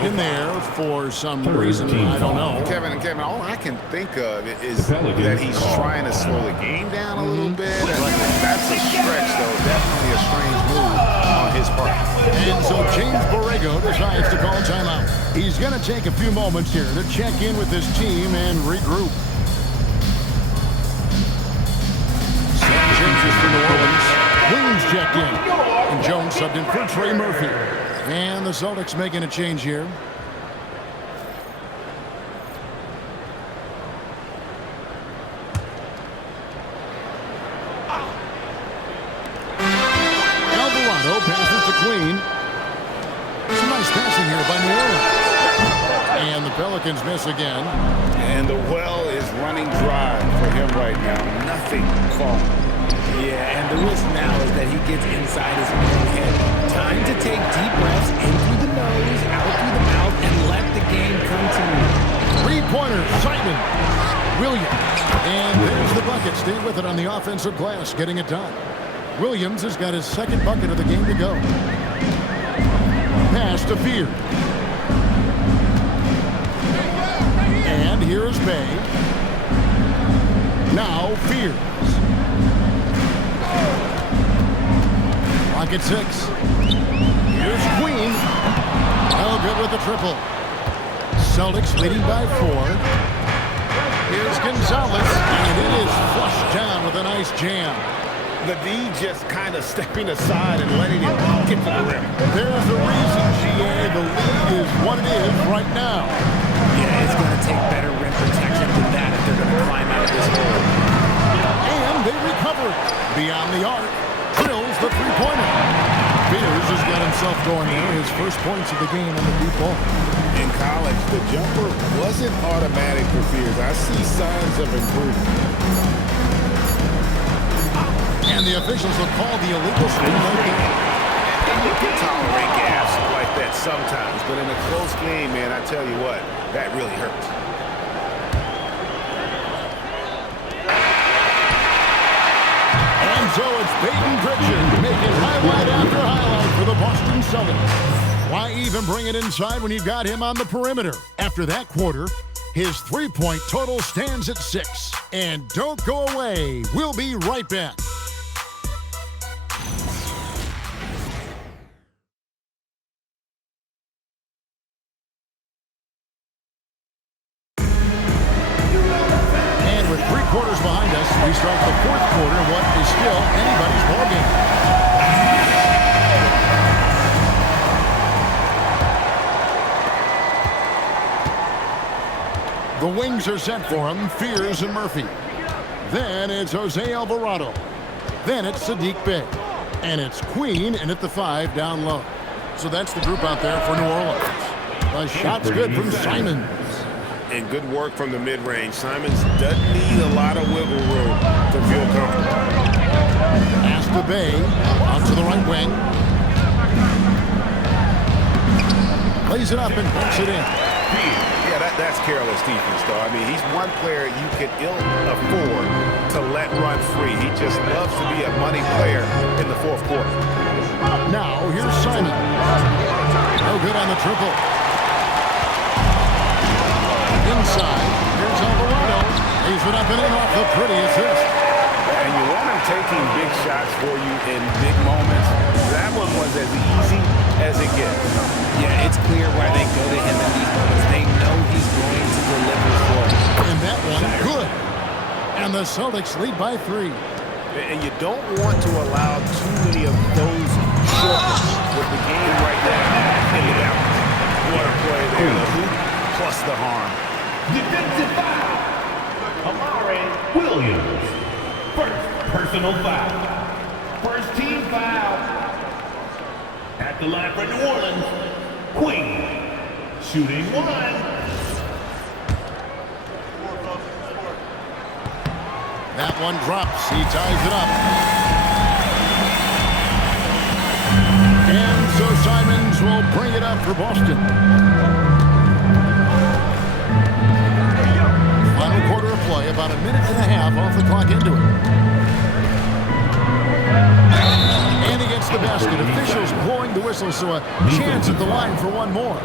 plugged in there for some reason. I don't know. Kevin, all I can think of is that he's trying to slow the game down a little bit. That's a stretch, though. Definitely a strange move on his part. And so James Borrego decides to call timeout. He's going to take a few moments here to check in with his team and regroup. Some changes for New Orleans. Williams checked in. And Jones subbed in for Trey Murphy. And the Celtics making a change here. Alvarado passes to Queen. Some nice passing here by New Orleans. And the Pelicans miss again. And the well is running dry for him right now. Nothing falling. Yeah, and the risk now is that he gets inside his own head. Time to take deep breaths in through the nose, out through the mouth, and let the game come to you. Three-pointer, Simon. Williams. And there's the bucket. Stay with it on the offensive glass, getting it done. Williams has got his second bucket of the game to go. Pass to Fears. And here's Bay. Now Fears. Clock at 6. Here's Queen. Oh, good with the triple. Celtics leading by 4. Here's Gonzalez, and it is flushed down with a nice jam. The D just kind of stepping aside and letting it get to the rim. There's a reason, GA. The lead is what it is right now. Yeah, it's going to take better rim protection than that if they're going to climb out of this hole. And they recover. Beyond the arc, drills the three-pointer. Fears has got himself going there. His first points of the game on the deep ball. In college, the jumper wasn't automatic for Fears. I see signs of improvement. And the officials will call the illegal screen right there. And you can tolerate gaps like that sometimes, but in a close game, man, I tell you what, that really hurts. And so it's Peyton Pritchard making highlight after highlight for the Boston Celtics. Why even bring it inside when you've got him on the perimeter? After that quarter, his three-point total stands at 6. And don't go away. We'll be right back. And with 3 quarters behind us, we start the 4th quarter in what is still anybody's ballgame. The wings are set for him, Fears and Murphy. Then it's Jose Alvarado. Then it's Sadiq Bey. And it's Queen in at the 5 down low. So that's the group out there for New Orleans. The shot's good from Simons. And good work from the mid-range. Simons doesn't need a lot of wiggle room to feel comfortable. Pass to Bey. Out to the right wing. Lays it up and puts it in. Yeah, that's careless defense, though. I mean, he's one player you could ill afford to let run free. He just loves to be a money player in the 4th quarter. Now, here's Simon. No good on the triple. Inside, here's Alvarado. Lays it up and in off the pretty assist. And you want him taking big shots for you in big moments. That one was as easy as it gets. Yeah, it's clear why they go to him in these moments. They know he's going to deliver for them. And that one, good. And the Celtics lead by 3. And you don't want to allow too many of those shortness with the game right now in the balance. What a play there. The hoop plus the harm. Defensive foul. Amari Williams. First personal foul. First team foul. At the line for New Orleans, Queen. Shooting 1. That one drops. He ties it up. And so Simons will bring it up for Boston. Final quarter of play, about a minute and a half off the clock into it. And he gets the basket. Officials blowing the whistle, so a chance at the line for one more.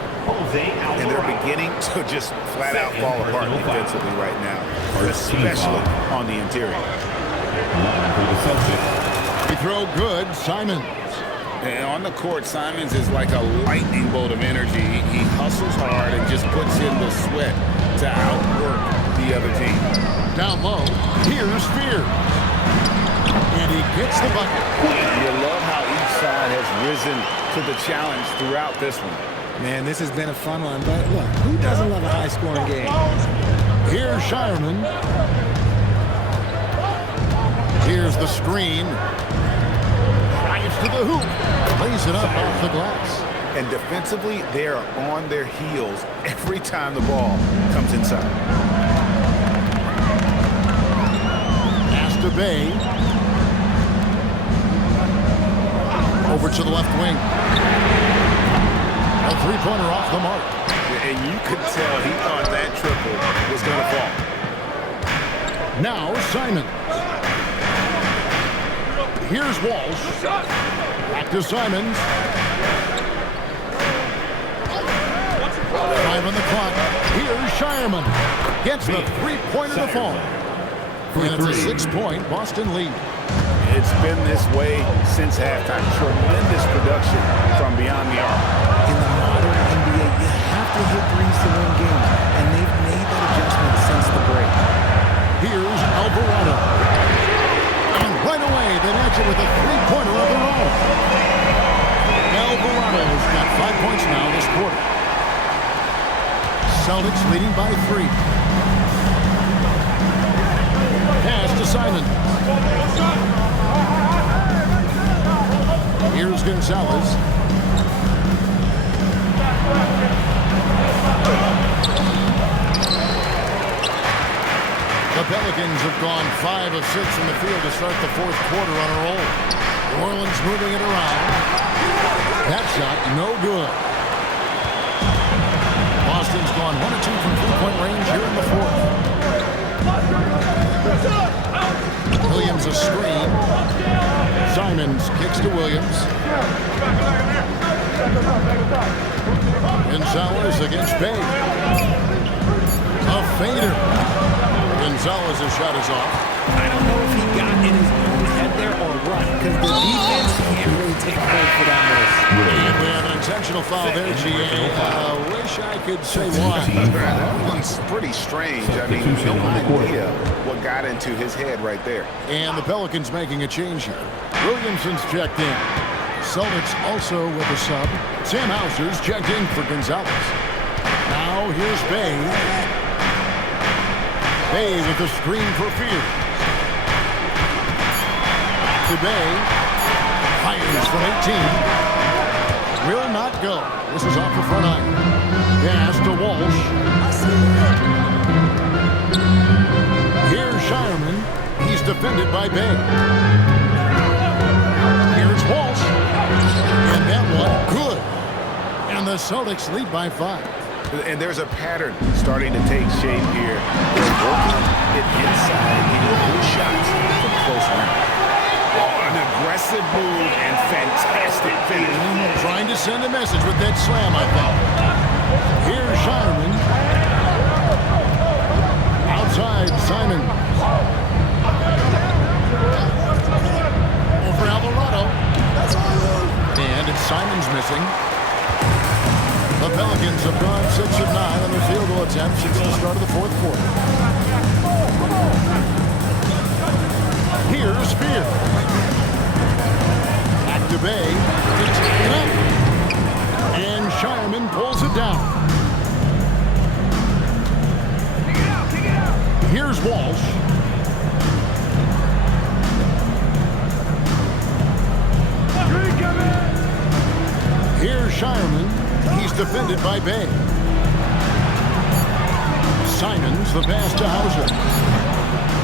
And they're beginning to just flat out fall apart defensively right now, especially on the interior. They throw good. Simons. And on the court, Simons is like a lightning bolt of energy. He hustles hard and just puts in the sweat to outwork the other team. Down low, here's Spears. And he gets the bucket. You love how each side has risen to the challenge throughout this one. Man, this has been a fun one, but look, who doesn't love a high-scoring game? Here's Shireman. Here's the screen. Drives to the hoop. Lays it up off the glass. And defensively, they are on their heels every time the ball comes inside. Pass to Bay. Over to the left wing. A three-pointer off the mark. And you could tell he thought that triple was going to fall. Now Simons. Here's Walsh. Back to Simons. 5 on the clock. Here's Shireman. Gets the three-pointer to fall. And it's a 6-point Boston lead. It's been this way since halftime. Tremendous production from beyond the arc. In the modern NBA, you have to hit threes to win games, and they've made that adjustment since the break. Here's Alvarado. And right away, they match it with a three-pointer of their own. Alvarado has got 5 points now this quarter. Celtics leading by 3. Pass to Simon. Here's Gonzalez. The Pelicans have gone 5 of 6 from the field to start the fourth quarter on a roll. New Orleans moving it around. That shot, no good. Boston's gone 1 of 2 from three-point range here in the fourth. Williams a screen. Simons kicks to Williams. Gonzalez against Bay. A fader. Gonzalez's shot is off. I don't know if he got in his own head there or what, because the defense can't really take credit for that miss. And we have an intentional foul there, GA. Wish I could say why. That one's pretty strange. I mean, no idea what got into his head right there. And the Pelicans making a change here. Williamson's checked in. Celtics also with a sub. Sam Hauser's checked in for Gonzalez. Now here's Bay. Bay with the screen for Fears. To Bay. Fires from 18. Will not go. This is off the front iron. Pass to Walsh. Here's Shireman. He's defended by Bay. Here's Walsh. And that one, good. And the Celtics lead by 5. And there's a pattern starting to take shape here. They're working it inside, getting good shots from close range. Oh, an aggressive move and fantastic finish. Trying to send a message with that slam, I thought. Here's Shireman. Outside, Simon. Over Alvarado. And it's Simon's missing. The Pelicans have gone 6 of 9 on their field goal attempts since the start of the fourth quarter. Here's Spears. Back to Bay. It's up. And Shireman pulls it down. Here's Walsh. Here's Shireman. He's defended by Bay. Simons, the pass to Hauser.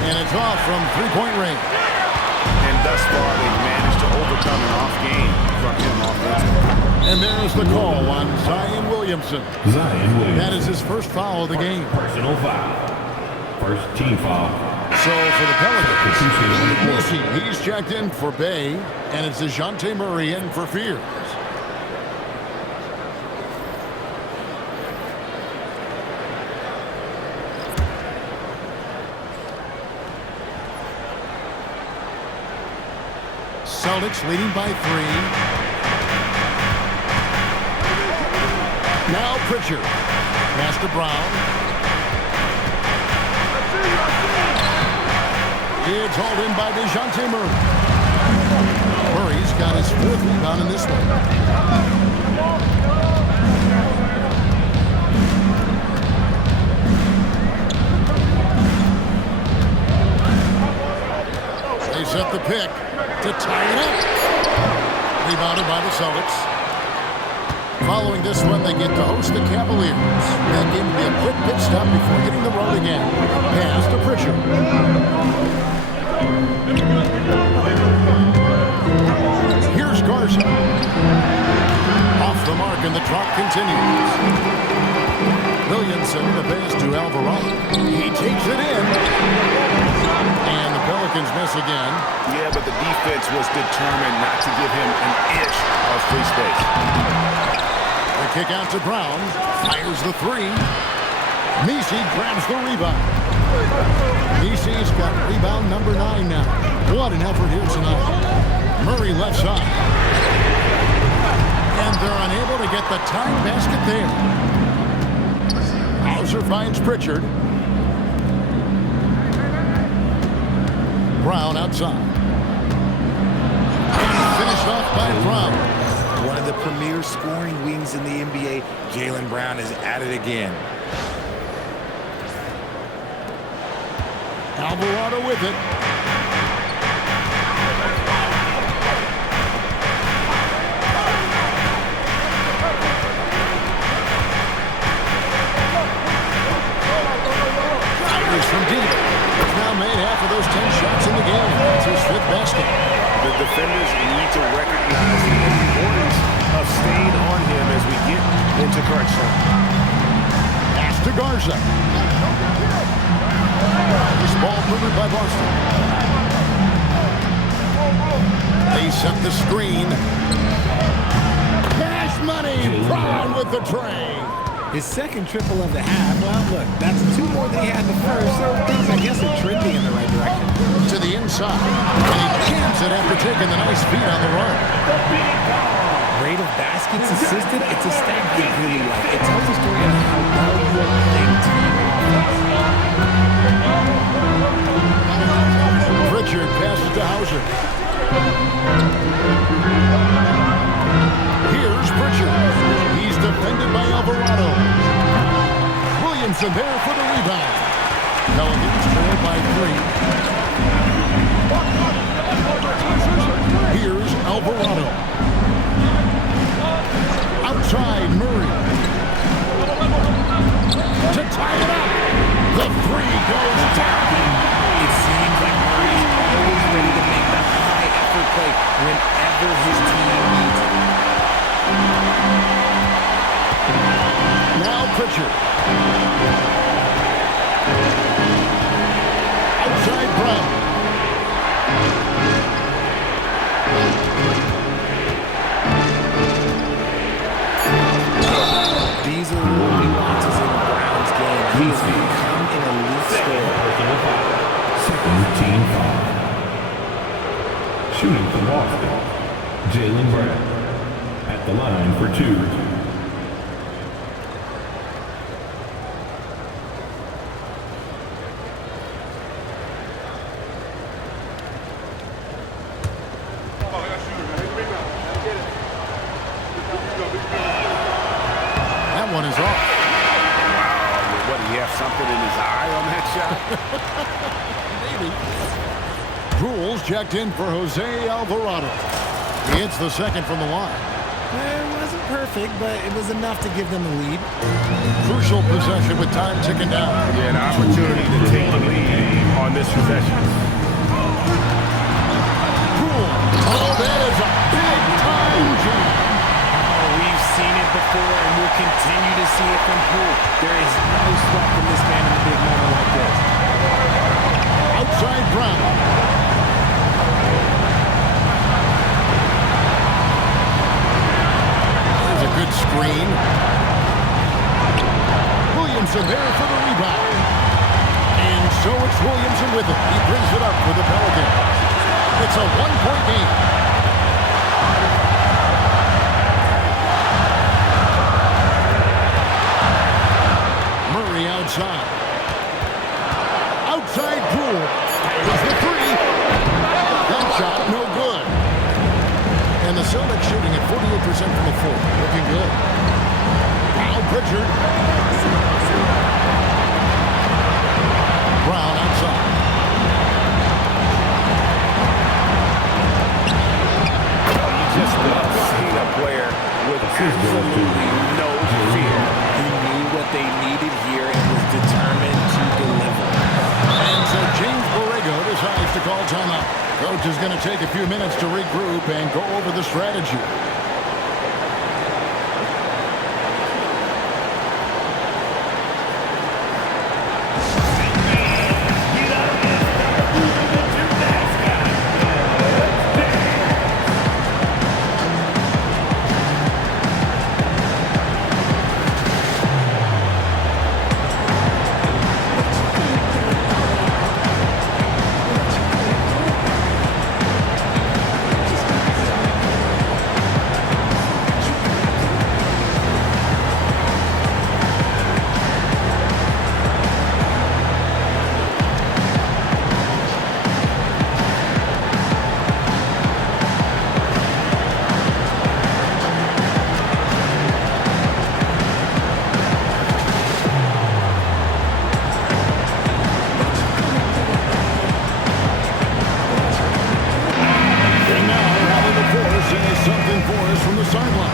And it's off from three-point range. And thus far, they've managed to overcome an off game from him offensively. And there's the call on Zion Williamson. That is his first foul of the game. Personal foul. First team foul. So for the Pelicans, he's checked in for Bay, and it's DeJounte Murray in for Fears. Celtics leading by 3. Now Pritchard. Pass to Brown. It's hauled in by DeJounte Murray. Murray's got his 4th rebound in this one. They set the pick to tie it up. Rebounded by the Celtics. Following this one, they get to host the Cavaliers. That game will be a quick pit stop before hitting the road again. Pass to Pritchard. Here's Garza. Off the mark, and the clock continues. Williamson, the pass to Alvarado. He takes it in. And the Pelicans miss again. Yeah, but the defense was determined not to give him an inch of free space. The kick out to Brown. Fires the 3. Messi grabs the rebound. Messi's got rebound number 9 now. What an effort here tonight. Murray left side. And they're unable to get the tying basket there. Hauser finds Pritchard. Brown outside. And finished off by Brown. One of the premier scoring wings in the NBA, Jaylen Brown is at it again. Alvarado with it. Fires from deep. He's now made half of those 10 shots in the game. It's his 5th basket. The defenders need to recognize the importance of staying on him as we get into crunch time. Pass to Garza. This ball moved by Boston. They set the screen. Cash money. Brown with the tray. His second triple of the half. Well, look, that's 2 more than he had the first, so things, I guess, are trending in the right direction. To the inside. And he jams it after taking the nice feed on the run. Rate of baskets assisted, it's a stat I really like. It tells a story of how well you are playing team offense. Pritchard passes to Hauser. Here's Pritchard. He's defended by Alvarado. Williamson there for the rebound. Pelicans trail by 3. Here's Alvarado. Outside Murray. To tie it up. The 3 goes down. It seems like Murray's always ready to make that high-effort play whenever his team needs it. Now Pritchard. Outside Brown. These are what he wants in Brown's game. He has become an elite scorer. Second team foul. Shooting for Boston, Jaylen Brown. At the line for 2. That one is off. Wow, what, do you have something in his eye on that shot? Maybe. Rules checked in for Jose Alvarado. He hits the second from the line. It wasn't perfect, but it was enough to give them the lead. Crucial possession with time ticking down. Yeah, an opportunity to take the lead on this possession. Poole. Oh, that is a big-time jump. We've seen it before, and we'll continue to see it from Poole. There is no sweat from this man in a big moment like this. side, Brown. There's a good screen. Williamson there for the rebound. And so it's Williamson with it. He brings it up for the Pelicans. It's a one-point game. Murray outside. Outside Poole. There's the three. That shot, no good. And the Celtics shooting at 48% from the floor. Looking good. Now Pritchard. Brown outside. You just love seeing a player with absolutely no fear. He knew what they needed here and was determined to deliver. And so James Borrego decides to call timeout. Coach is going to take a few minutes to regroup and go over the strategy. Something for us from the sideline.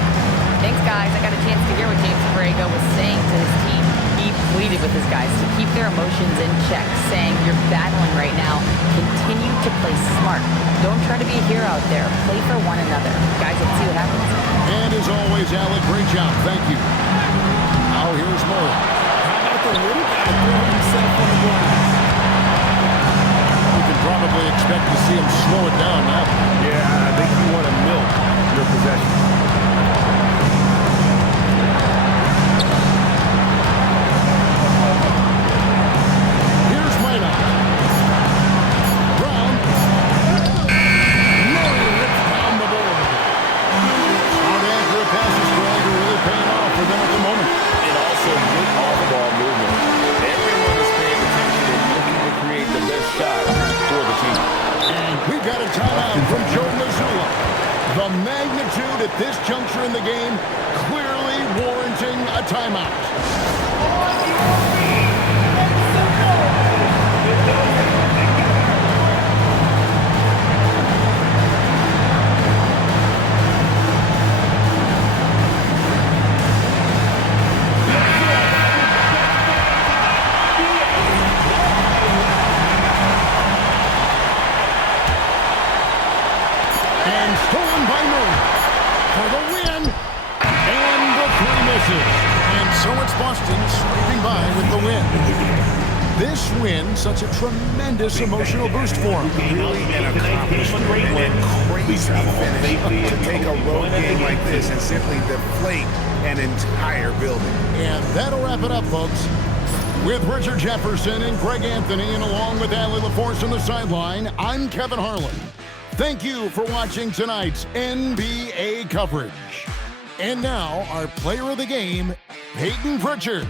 Thanks, guys. I got a chance to hear what James Borrego was saying to his team. He pleaded with his guys to keep their emotions in check, saying, "You're battling right now. Continue to play smart. Don't try to be a hero out there. Play for one another." Guys, let's see what happens. And as always, Alec, great job. Thank you. Now here's Murray. How about the little guy throwing himself on the glass? You can probably expect to see him slow it down now. Yeah, I think you want to milk your possession. Here's Minot. Brown. Laying it down the board. Smart, accurate passes, Greg, are really paying off for them at the moment. And also good off-ball movement. Everyone is paying attention and looking to create the best shot for the team. And we've got a timeout from Joe Mazzulla. The magnitude at this juncture in the game clearly warranting a timeout. And stolen by Murray for the win. And the three misses. And so it's Boston sweeping by with the win. This win, such a tremendous emotional boost for him. Really an accomplishment and crazy finish to take a road game like this and simply deflate an entire building. And that'll wrap it up, folks. With Richard Jefferson and Greg Anthony, and along with Allie LaForce on the sideline, I'm Kevin Harlan. Thank you for watching tonight's NBA coverage. And now, our player of the game, Peyton Pritchard.